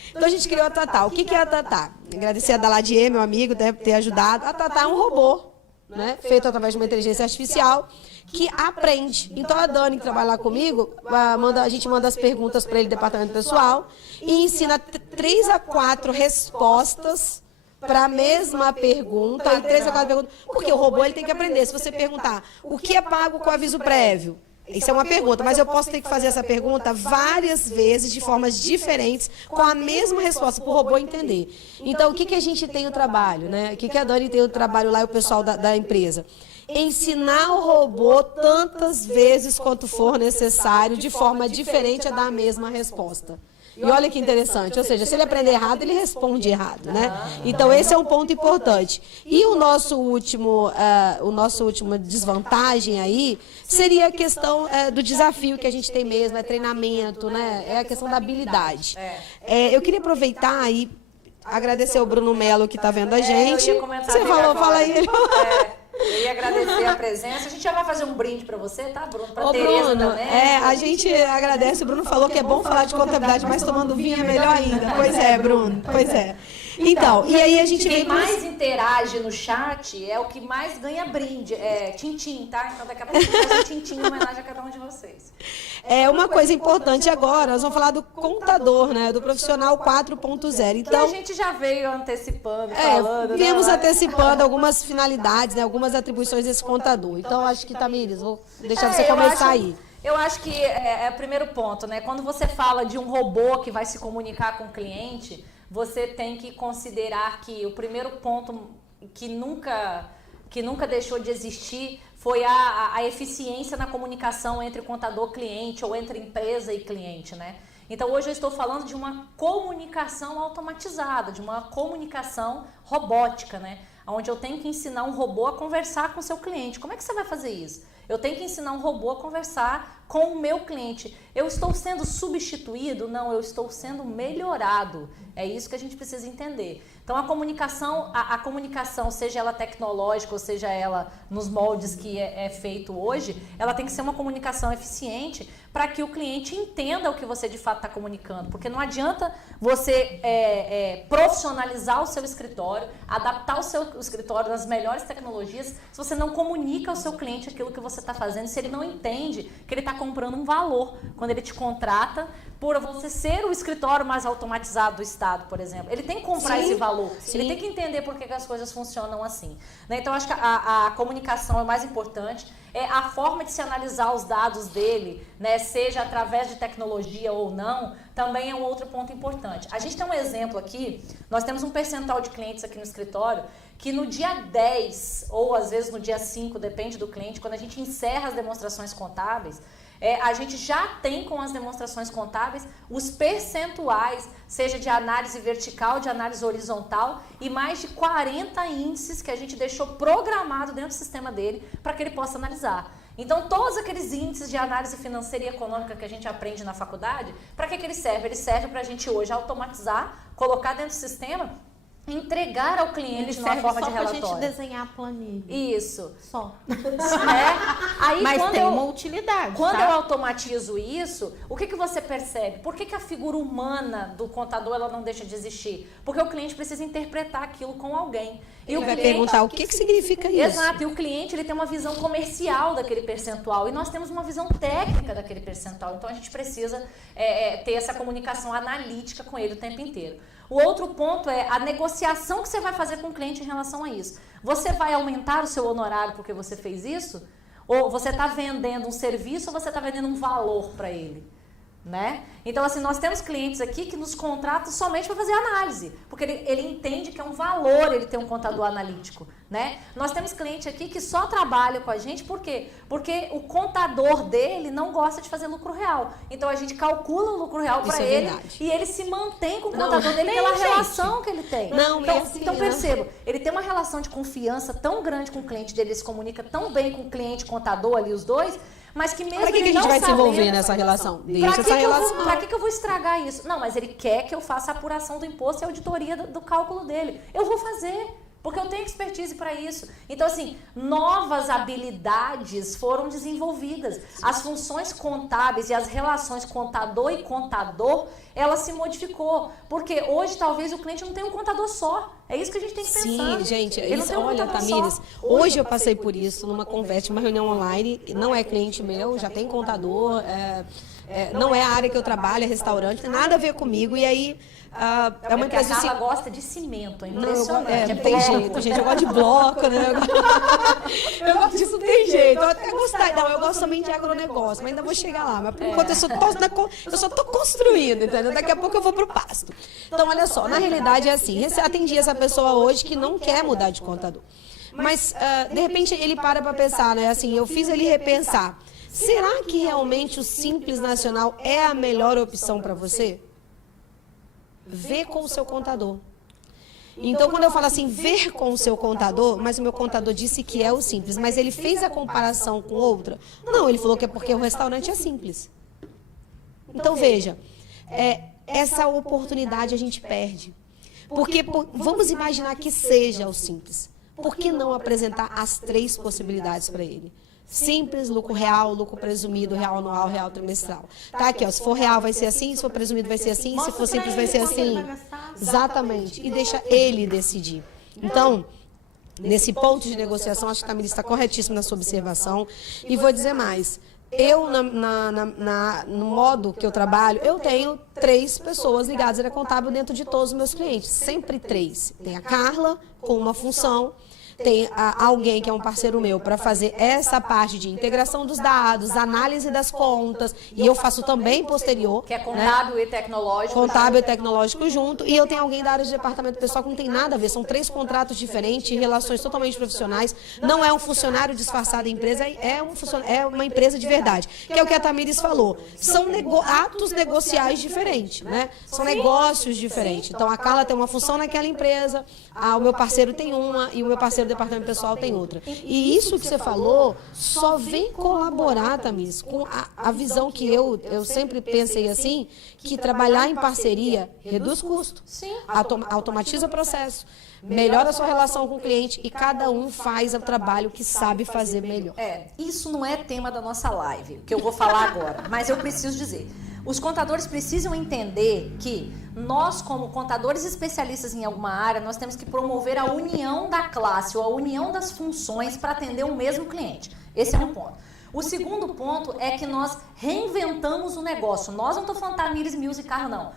Então a gente criou a Tatá. O que é a Tatá? Agradecer a Daladier, meu amigo, deve ter ajudado. A Tatá é um robô, né, feito através de uma inteligência artificial, que aprende. Então a Dani, que trabalha lá comigo, a gente manda as perguntas para ele, departamento pessoal, e ensina 3 a 4 respostas para a mesma pergunta, e 3 a 4 perguntas, porque o robô ele tem que aprender. Se você perguntar o que é pago com aviso prévio, isso é uma pergunta, mas eu posso ter que fazer essa pergunta várias vezes, de formas diferentes, com a mesma resposta, para o robô entender. Então, o que a gente tem o trabalho, né? O que a Dani tem o trabalho lá e o pessoal da empresa? Ensinar o robô tantas vezes quanto for necessário, de forma diferente, a dar a mesma resposta. E olha que interessante, ou seja, se ele aprender errado, ele responde errado, né? Então, esse é um ponto importante. E o nosso último desvantagem aí seria a questão do desafio que a gente tem mesmo, treinamento, né? É a questão da habilidade. Eu queria aproveitar e agradecer o Bruno Melo, que está vendo a gente. Você falou, fala aí. Eu ia agradecer a presença. A gente já vai fazer um brinde para você, tá, Bruno? Para Tereza Bruno, também. A gente agradece. O Bruno falou que é bom falar de contabilidade, mas tomando vinho é melhor ainda. Pois é, Bruno. Pois é. Então, e aí a gente Quem mais interage no chat é o que mais ganha brinde. É tintim, tá? Então daqui a pouco faz um tintim em homenagem a cada um de vocês. Uma coisa importante agora, nós vamos falar do contador, né? Do profissional 4.0. Então, que a gente já veio antecipando, falando. Viemos antecipando algumas finalidades, né? Algumas atribuições desse contador. Então, acho que, Tamires, vou deixar você começar aí. Eu acho que é o primeiro ponto, né? Quando você fala de um robô que vai se comunicar com o cliente, você tem que considerar que o primeiro ponto que nunca deixou de existir foi a eficiência na comunicação entre contador-cliente ou entre empresa e cliente, né? Então, hoje eu estou falando de uma comunicação automatizada, de uma comunicação robótica, né? Onde eu tenho que ensinar um robô a conversar com o seu cliente. Como é que você vai fazer isso? Eu tenho que ensinar um robô a conversar com o meu cliente. Eu estou sendo substituído? Não, eu estou sendo melhorado. É isso que a gente precisa entender. Então, a comunicação, seja ela tecnológica ou seja ela nos moldes que é feito hoje, ela tem que ser uma comunicação eficiente para que o cliente entenda o que você de fato está comunicando. Porque não adianta você profissionalizar o seu escritório, adaptar o seu escritório nas melhores tecnologias, se você não comunica ao seu cliente aquilo que você você está fazendo se ele não entende que ele está comprando um valor quando ele te contrata por você ser o escritório mais automatizado do Estado, por exemplo. Ele tem que comprar esse valor, ele tem que entender por que as coisas funcionam assim. Né? Então, acho que a comunicação é o mais importante, é a forma de se analisar os dados dele, né, seja através de tecnologia ou não, também é um outro ponto importante. A gente tem um exemplo aqui, nós temos um percentual de clientes aqui no escritório, que no dia 10, ou às vezes no dia 5, depende do cliente, quando a gente encerra as demonstrações contábeis, a gente já tem com as demonstrações contábeis os percentuais, seja de análise vertical, de análise horizontal, e mais de 40 índices que a gente deixou programado dentro do sistema dele para que ele possa analisar. Então, todos aqueles índices de análise financeira e econômica que a gente aprende na faculdade, para que ele serve? Ele serve para a gente hoje automatizar, colocar dentro do sistema, entregar ao cliente numa forma de relatório. Só pra gente desenhar a planilha. Isso. Só. Aí, mas tem uma utilidade, quando eu automatizo isso, o que você percebe? Por que a figura humana do contador ela não deixa de existir? Porque o cliente precisa interpretar aquilo com alguém. E Ele o vai cliente... perguntar o que significa isso. Exato, e o cliente ele tem uma visão comercial daquele percentual e nós temos uma visão técnica daquele percentual. Então a gente precisa ter essa comunicação analítica com ele o tempo inteiro. O outro ponto é a negociação que você vai fazer com o cliente em relação a isso. Você vai aumentar o seu honorário porque você fez isso? Ou você está vendendo um serviço ou você está vendendo um valor para ele? Né? Então, assim, nós temos clientes aqui que nos contratam somente para fazer análise, porque ele entende que é um valor ele ter um contador analítico, né? Nós temos cliente aqui que só trabalha com a gente, por quê? Porque o contador dele não gosta de fazer lucro real. Então, a gente calcula o lucro real para ele e ele se mantém com o contador dele pela relação que ele tem. Então, perceba, ele tem uma relação de confiança tão grande com o cliente dele, ele se comunica tão bem com o cliente contador ali, os dois, mas que mesmo Para que a gente vai se envolver nessa relação? Deixa essa relação. Para que eu vou estragar isso? Não, mas ele quer que eu faça a apuração do imposto e a auditoria do cálculo dele. Eu vou fazer, porque eu tenho expertise para isso. Então, assim, novas habilidades foram desenvolvidas. As funções contábeis e as relações contador e contador, ela se modificou. Porque hoje, talvez, o cliente não tenha um contador só. É isso que a gente tem que pensar. Sim, gente, olha, Tamires, hoje eu passei por isso numa conversa, uma reunião online, não é cliente meu, já tem contador, não é a área que eu trabalho, é restaurante, tem nada a ver comigo, e aí é uma empresa... A Carla gosta de cimento, é impressionante. Não tem jeito, gente, eu gosto de bloco, né? Eu gosto disso, não tem jeito. Eu até gostar, não, eu gosto somente de agronegócio, mas ainda vou chegar lá. Mas por enquanto eu só tô construindo, entendeu? Daqui a pouco eu vou pro pasto. Então, olha só, na realidade é assim, atendi essa pessoa hoje que não quer mudar de contador. Mas, de repente, ele para pensar, né? Assim, eu fiz ele repensar. Será que realmente o Simples Nacional é a melhor opção para você? Ver com o seu contador. Então, quando eu falo assim, ver com o seu contador, mas o meu contador disse que é o Simples, mas ele fez a comparação com outra? Não, ele falou que é porque o restaurante é simples. Então, veja, essa oportunidade a gente perde. Porque, vamos imaginar que seja o Simples. Por que não apresentar as 3 possibilidades para ele? Simples, lucro real, lucro presumido, real anual, real trimestral. Tá aqui, ó, se for real vai ser assim, se for presumido vai ser assim, se for simples vai ser assim. Exatamente. E deixa ele decidir. Então, nesse ponto de negociação, acho que a Tamires está corretíssima na sua observação. E vou dizer mais. Eu, no modo que eu trabalho, eu tenho 3 pessoas ligadas à área contábil dentro de todos os meus clientes. Sempre 3. Tem a Carla, com uma função. Tem alguém que é um parceiro meu para fazer essa parte de integração dos dados, análise das contas, e eu faço também posterior. Que é contábil, né? E tecnológico. Contábil e tecnológico junto. E eu tenho alguém da área de departamento pessoal que não tem nada a ver. São 3 contratos diferentes, relações totalmente profissionais. Não é um funcionário disfarçado da empresa, é uma empresa de verdade. Que é o que a Tamires falou. São atos negociais diferentes, né? São negócios diferentes. Então, a Carla tem uma função naquela empresa, o meu parceiro tem uma, e o meu parceiro do departamento pessoal tem outra. E isso que você falou só vem colaborar, Tamires, com a visão que eu sempre pensei assim, que trabalhar em parceria reduz custo, automatiza o processo, melhora a sua relação com o cliente e cada um faz o trabalho que sabe fazer melhor. Isso não é tema da nossa live, que eu vou falar agora, mas eu preciso dizer. Os contadores precisam entender que nós, como contadores especialistas em alguma área, nós temos que promover a união da classe ou a união das funções para atender o mesmo cliente. Esse é um ponto. O segundo ponto é que nós reinventamos o negócio. Nós não estamos falando Tamires, Mills e Carro, não.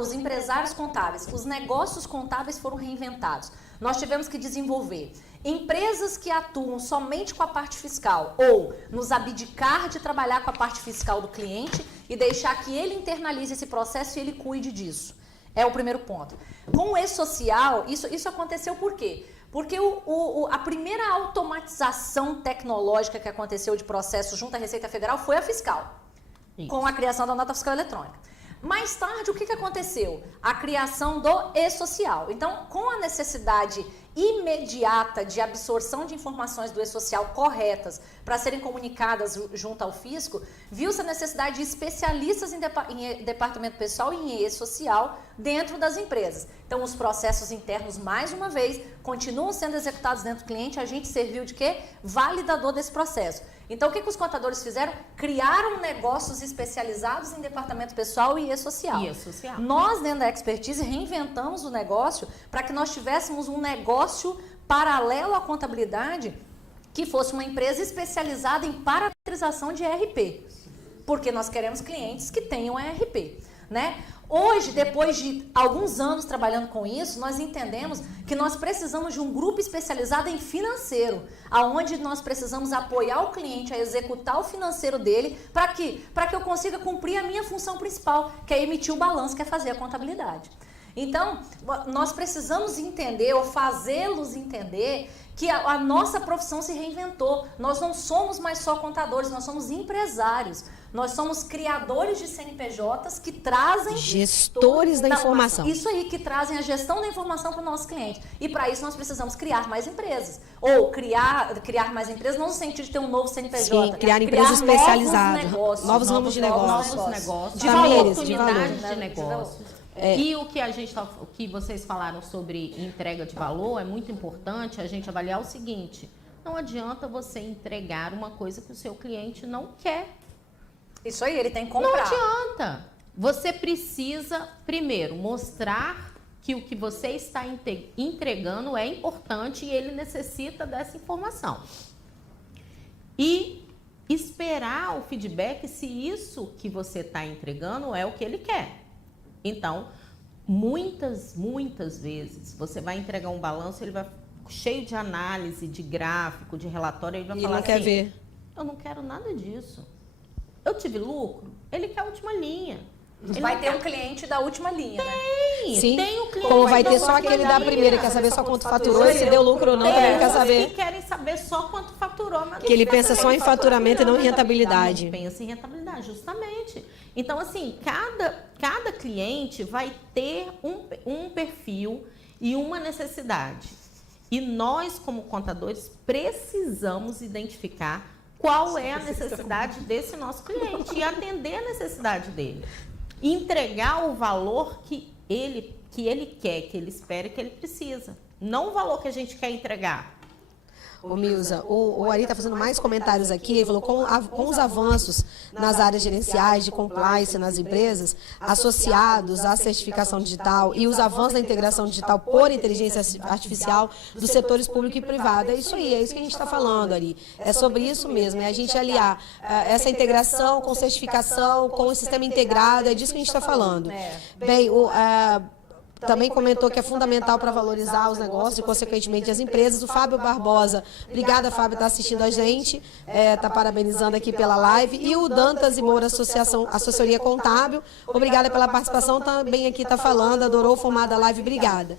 Os empresários contábeis, os negócios contábeis foram reinventados. Nós tivemos que desenvolver empresas que atuam somente com a parte fiscal ou nos abdicar de trabalhar com a parte fiscal do cliente e deixar que ele internalize esse processo e ele cuide disso. É o primeiro ponto. Com o e-social, isso aconteceu por quê? Porque a primeira automatização tecnológica que aconteceu de processo junto à Receita Federal foi a fiscal, com a criação da nota fiscal eletrônica. Mais tarde, o que aconteceu? A criação do e-social. Então, com a necessidade imediata de absorção de informações do e-social corretas para serem comunicadas junto ao fisco, viu-se a necessidade de especialistas em departamento pessoal e em e-social dentro das empresas. Então, os processos internos, mais uma vez, continuam sendo executados dentro do cliente. A gente serviu de quê? Validador desse processo. Então, o que os contadores fizeram? Criaram negócios especializados em departamento pessoal e e-social. Nós, dentro da Expertise, reinventamos o negócio para que nós tivéssemos um negócio paralelo à contabilidade que fosse uma empresa especializada em parametrização de ERP. Porque nós queremos clientes que tenham ERP, né? Hoje, depois de alguns anos trabalhando com isso, nós entendemos que nós precisamos de um grupo especializado em financeiro, aonde nós precisamos apoiar o cliente a executar o financeiro dele, para que eu consiga cumprir a minha função principal, que é emitir o balanço, que é fazer a contabilidade. Então, nós precisamos entender, ou fazê-los entender, que a nossa profissão se reinventou. Nós não somos mais só contadores, nós somos empresários. Nós somos criadores de CNPJs que trazem... Gestores da informação. Isso aí, que trazem a gestão da informação para o nosso cliente. E para isso nós precisamos criar mais empresas. Ou criar mais empresas, não no sentido de ter um novo CNPJ. Sim, criar empresas especializadas. Novos ramos de negócio. Novos negócios. De valores, oportunidades de de negócios. E o que vocês falaram sobre entrega de valor é muito importante a gente avaliar o seguinte: não adianta você entregar uma coisa que o seu cliente não quer. Isso aí, ele tem que comprar. Não adianta. Você precisa, primeiro, mostrar que o que você está entregando é importante e ele necessita dessa informação. E esperar o feedback se isso que você está entregando é o que ele quer. Então, muitas vezes, você vai entregar um balanço, ele vai cheio de análise, de gráfico, de relatório, ele vai falar assim, quer ver. Eu não quero nada disso. Eu tive lucro? Ele quer a última linha. Ele vai ter um cliente da última linha, né? Sim. Tem o cliente. Como vai ter só aquele da primeira, quer saber só quanto faturou, se deu lucro ou não, também quer saber. Que querem saber só quanto faturou. Mas Que ele pensa só em faturamento e não em rentabilidade. Não pensa em rentabilidade, justamente. Então, assim, cada cliente vai ter um perfil e uma necessidade. E nós, como contadores, precisamos identificar qual é a necessidade desse nosso cliente e atender a necessidade dele. Entregar o valor que ele quer, que ele espera, que ele precisa. Não o valor que a gente quer entregar. Ô Milza, o Ari está fazendo mais comentários aqui, ele falou, com os avanços nas áreas gerenciais de compliance nas empresas, associados à certificação digital e os avanços da integração digital por inteligência artificial dos setores público e privado. É isso aí, é isso que a gente está falando, Ari. É sobre isso mesmo, é a gente aliar essa integração com certificação, com o sistema integrado, é disso que a gente está falando. Bem, também comentou que é fundamental para valorizar os negócios e, consequentemente, as empresas. O Fábio Barbosa, obrigada, Fábio, está assistindo a gente, está parabenizando aqui pela live. E o Dantas e Moura, Assessoria Contábil, obrigada pela participação, também aqui está falando, adorou o formato da live, obrigada.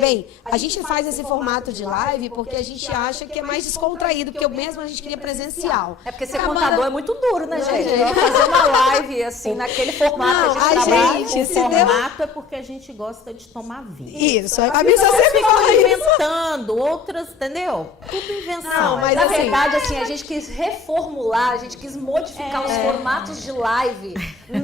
Bem, a gente faz esse formato de live porque a gente acha que é mais descontraído, porque mesmo a gente queria presencial. É porque ser contador é muito duro, né, gente? Fazer uma live, assim, naquele formato que a gente trabalha. O formato é porque a gente gosta de tomar vinho. Isso, a Milza sempre fala inventando, outras, entendeu? Tudo invenção. Não, mas na verdade, assim, a gente quis reformular, a gente quis modificar os formatos de live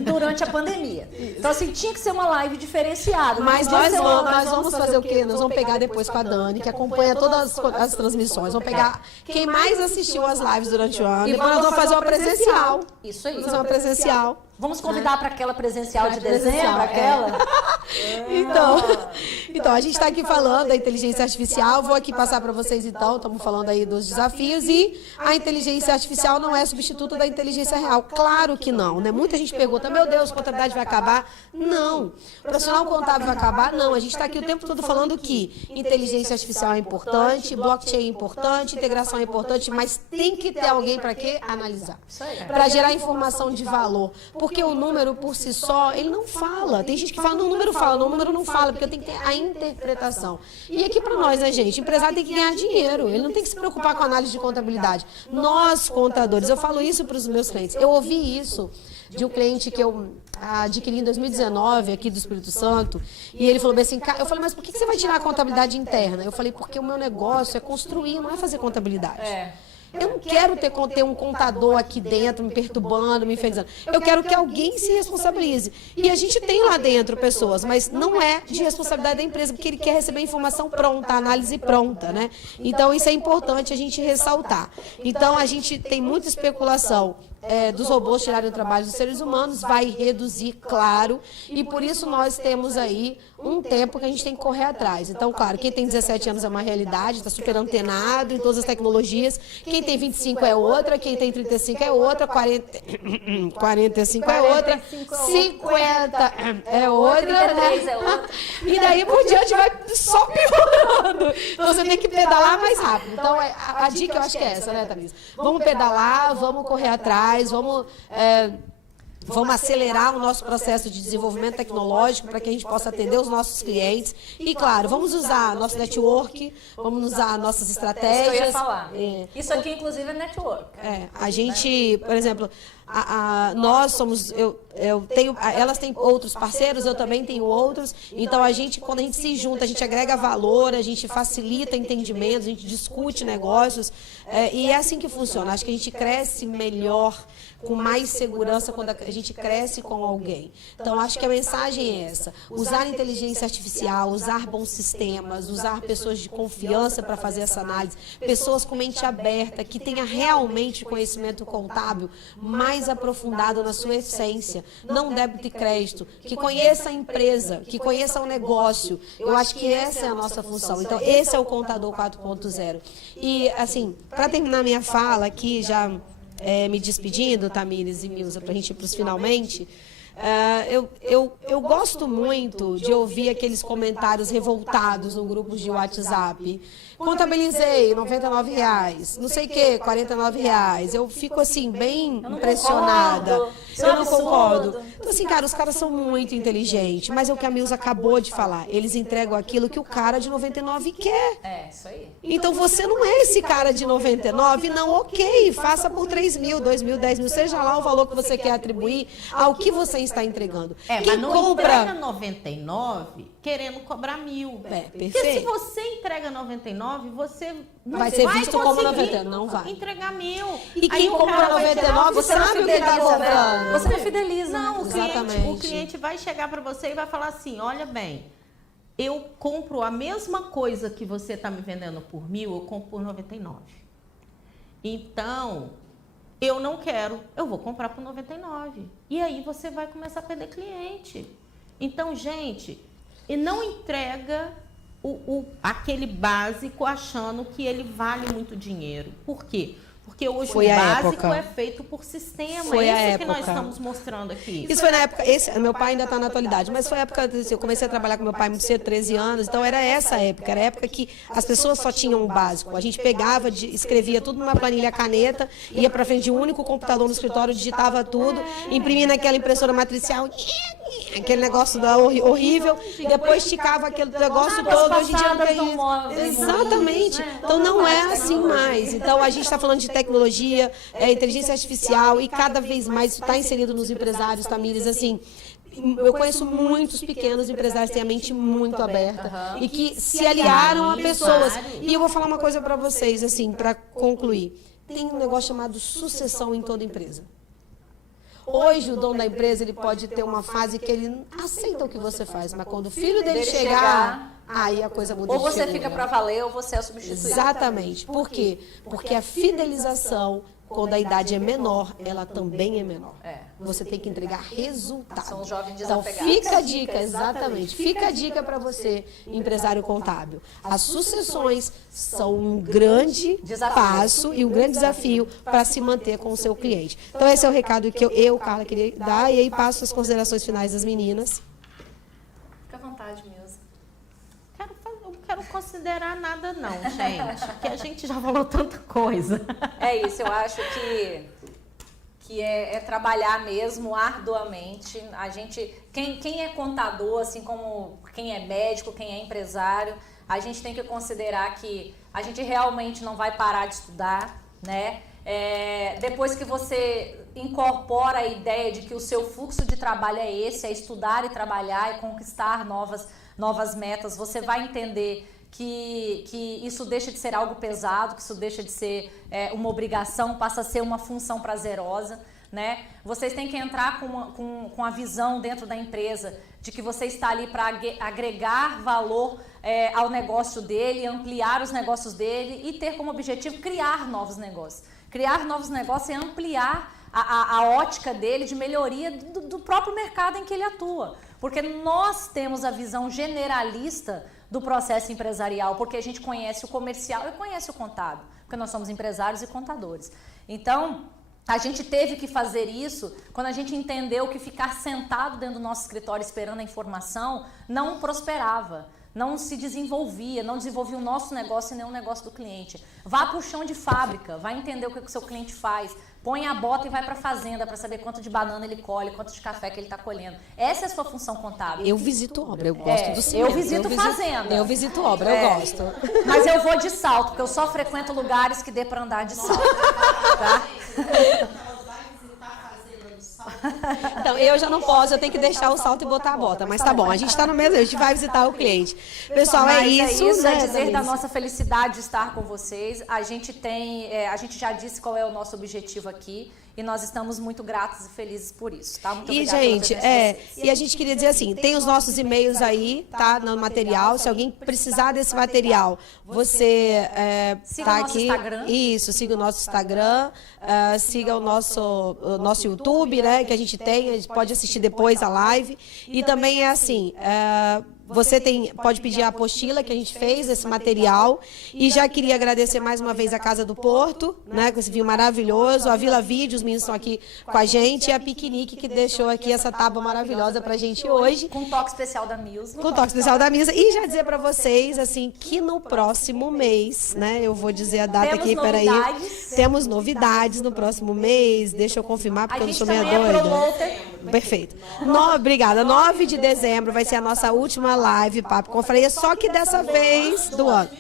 durante a pandemia. Então, assim, tinha que ser uma live diferenciada. Mas nós vamos fazer o quê? Nós vamos pegar depois com a Dani, que acompanha todas as transmissões. Vamos pegar quem mais assistiu as lives durante o ano. E depois nós vamos fazer uma presencial. Isso aí. Vamos fazer uma presencial. Vamos convidar para aquela presencial de dezembro, Presencial, aquela? Então, a gente está aqui falando da inteligência artificial. Vou aqui passar para vocês, então. Estamos falando aí dos desafios. E a inteligência artificial não é substituto da inteligência real. Claro que não, né? Muita gente pergunta, meu Deus, contabilidade vai acabar? Não. Profissional contábil vai acabar? Não. A gente está aqui o tempo todo falando que inteligência artificial é importante, blockchain é importante, integração é importante, mas tem que ter alguém para quê? Analisar. Para gerar informação de valor. Porque o número por si só, ele não fala. Tem gente que fala, não, o número fala, não, o número não fala, porque tem que ter a interpretação. E aqui para nós, né, gente? O empresário tem que ganhar dinheiro, ele não tem que se preocupar com a análise de contabilidade. Nós, contadores, eu falo isso para os meus clientes. Eu ouvi isso de um cliente que eu adquiri em 2019, aqui do Espírito Santo, e ele falou bem assim, eu falei, mas por que você vai tirar a contabilidade interna? Eu falei, porque o meu negócio é construir, não é fazer contabilidade. Eu não quero ter um contador aqui dentro me perturbando, me infernizando. Eu quero que alguém se responsabilize. E a gente tem lá dentro pessoas, mas não é de responsabilidade da empresa, porque ele quer receber a informação pronta, a análise pronta, né? Então, isso é importante a gente ressaltar. Então, a gente tem muita especulação dos robôs tirarem o trabalho dos seres humanos, vai reduzir, claro, e por isso nós temos aí um tempo que a gente tem que correr atrás. Então, claro, quem tem 17 anos é uma realidade, está super antenado em todas as tecnologias, quem tem 25 é outra, quem tem 35 é outra, 45 é outra, 50 é outra, né? É outra. E daí por diante vai só piorando. Então você tem que pedalar mais rápido. Então a dica eu acho que é essa, né, Thaís? Vamos pedalar, vamos correr atrás, vamos acelerar o nosso processo de desenvolvimento tecnológico para que a gente possa atender os nossos clientes. E, claro, vamos usar nosso network, vamos usar nossas estratégias. Isso que eu ia falar. Isso aqui, inclusive, é network. A gente, por exemplo, nós somos, elas têm outros parceiros, eu também tenho outros. Então, quando a gente se junta, a gente agrega valor, a gente facilita entendimentos, a gente discute negócios. E é assim que funciona. Acho que a gente cresce melhor, com mais segurança, quando a gente cresce com alguém. Então, acho que a mensagem é essa. Usar inteligência artificial, usar bons sistemas, usar pessoas de confiança para fazer essa análise, pessoas com mente aberta, que tenha realmente conhecimento contábil mais aprofundado na sua essência, não débito e crédito, que conheça a empresa, que conheça o negócio. Eu acho que essa é a nossa função. Então, esse é o Contador 4.0. E, assim, para terminar minha fala aqui, já me despedindo, Tamires e Milza, para a gente ir para os finalmente, eu gosto muito de ouvir aqueles comentários revoltados no grupo de WhatsApp. Contabilizei, R$99, não sei o que, R$49. Eu fico assim, bem impressionada. Eu não concordo. Então, assim, cara, os caras são muito inteligentes, mas é o que a Milza acabou de falar. Eles entregam aquilo que o cara de 99 quer. Isso aí. Então, você não é esse cara de 99, não, ok, faça por 3 mil, 2 mil, 10 mil, seja lá o valor que você quer atribuir ao que você está entregando. Mas não entrega 99 querendo cobrar 1.000. Perfeito. Porque se você entrega 99, você não vai ser visto como conseguir 99, não vai. entregar 1.000. E quem compra 99 sabe o que está comprando. Você não fideliza. Não, Exatamente. o cliente vai chegar para você e vai falar assim, olha bem, eu compro a mesma coisa que você está me vendendo por 1.000, eu compro por 99. Então, eu não quero, eu vou comprar por 99. E aí você vai começar a perder cliente. Então, gente, e não entrega aquele básico achando que ele vale muito dinheiro. Por quê? Porque hoje o básico é feito por sistema. Foi a isso que época. nós estamos mostrando aqui. Isso foi na época, meu pai ainda está na atualidade, mas foi a época, eu comecei a trabalhar com meu pai muito cedo, 13 anos, então era essa época, era a época que as pessoas só tinham o básico. A gente pegava, escrevia tudo numa planilha caneta, ia para frente de um único computador no escritório, digitava tudo, imprimia naquela impressora matricial, aquele negócio horrível, depois esticava aquele negócio todo, hoje em dia não tem isso. Exatamente. Então não é assim mais. Então a gente está falando de tecnologia, inteligência artificial, e cada vez mais isso está inserido nos empresários, Tamires, assim. Eu conheço muitos pequenos empresários que têm a mente muito aberta e que se aliaram a pessoas. E eu vou falar uma coisa para vocês, assim, para concluir. Tem um negócio chamado sucessão em toda empresa. Hoje, o dono da empresa, ele pode ter uma fase que ele aceita o que você faz, mas quando o filho dele chegar, aí a coisa muda. Ou você fica para valer, ou você é substituído. Exatamente. Por quê? Porque a fidelização quando a idade é menor, ela também é menor. É. Você tem que entregar resultado. São jovens Então, desapegados. fica a dica, exatamente. Fica a dica para você, empresário contábil. As sucessões são um grande passo e um grande desafio para se manter com o seu cliente. Então, esse é o recado que eu, Carla, queria dar. E aí passo as considerações finais das meninas. Fica à vontade mesmo. Não quero considerar nada não, gente, porque a gente já falou tanta coisa. É isso, eu acho que é trabalhar mesmo arduamente. A gente, quem é contador, assim como quem é médico, quem é empresário, a gente tem que considerar que a gente realmente não vai parar de estudar, né? Depois que você incorpora a ideia de que o seu fluxo de trabalho é esse, é estudar e trabalhar e conquistar novas metas, você vai entender que isso deixa de ser algo pesado, que isso deixa de ser uma obrigação, passa a ser uma função prazerosa, né? Vocês têm que entrar com a visão dentro da empresa de que você está ali para agregar valor ao negócio dele, ampliar os negócios dele e ter como objetivo criar novos negócios. Criar novos negócios é ampliar a ótica dele de melhoria do próprio mercado em que ele atua. Porque nós temos a visão generalista do processo empresarial, porque a gente conhece o comercial e conhece o contábil, porque nós somos empresários e contadores. Então, a gente teve que fazer isso quando a gente entendeu que ficar sentado dentro do nosso escritório esperando a informação não prosperava, não se desenvolvia, não desenvolvia o nosso negócio e nem o negócio do cliente. Vá para o chão de fábrica, vai entender o que o seu cliente faz, põe a bota e vai para a fazenda para saber quanto de banana ele colhe, quanto de café que ele está colhendo. Essa é a sua função contábil. Eu visito obra, eu gosto do cimento. Eu visito fazenda. Eu visito obra, eu gosto. Mas eu vou de salto, porque eu só frequento lugares que dê para andar de salto. Tá? Então, eu já não posso, eu tenho que deixar o salto e botar a bota. Mas tá bom, a gente está no mesmo, a gente vai visitar o cliente. Pessoal, Mas isso, né, é dizer Thaís? da nossa felicidade de estar com vocês. A gente já disse qual é o nosso objetivo aqui. E nós estamos muito gratos e felizes por isso, tá? Muito obrigada pela gente, presença de vocês. e a gente queria dizer assim, tem os nossos e-mails aí, tá, no material. Se alguém precisar desse material, você Siga tá o nosso aqui. Instagram. Isso, siga o nosso Instagram, siga o nosso YouTube, né, que a gente pode assistir depois a live. E também é assim, você pode pedir a apostila que a gente fez, esse material. E já queria agradecer mais uma vez a Casa do Porto, né, com esse vinho maravilhoso, a Vila Vídeo, os meninos estão aqui com a gente, e a Piquenique, que deixou aqui essa tábua maravilhosa pra gente hoje. Com um toque especial da Milza. Com o toque especial da Misa. E já dizer pra vocês, assim, que no próximo mês, né, eu vou dizer a data aqui, peraí. Temos novidades no próximo mês, deixa eu confirmar, porque eu não sou meia doida. Perfeito. Obrigada. 9 de dezembro vai ser a nossa última live, Papo com Freia, só que dessa vez do ano.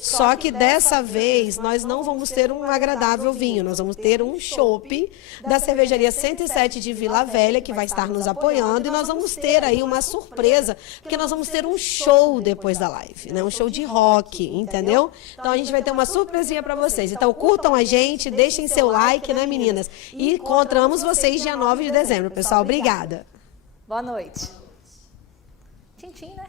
Só que dessa vez nós não vamos ter um agradável vinho, nós vamos ter um chopp da cervejaria 107 de Vila Velha, que vai estar nos apoiando, e nós vamos ter aí uma surpresa, porque nós vamos ter um show depois da live, né? Um show de rock, entendeu? Então a gente vai ter uma surpresinha para vocês. Então curtam a gente, deixem seu like, né, meninas? E encontramos vocês dia 9 de dezembro, pessoal. Obrigada. Boa noite. Tchim, tchim, né?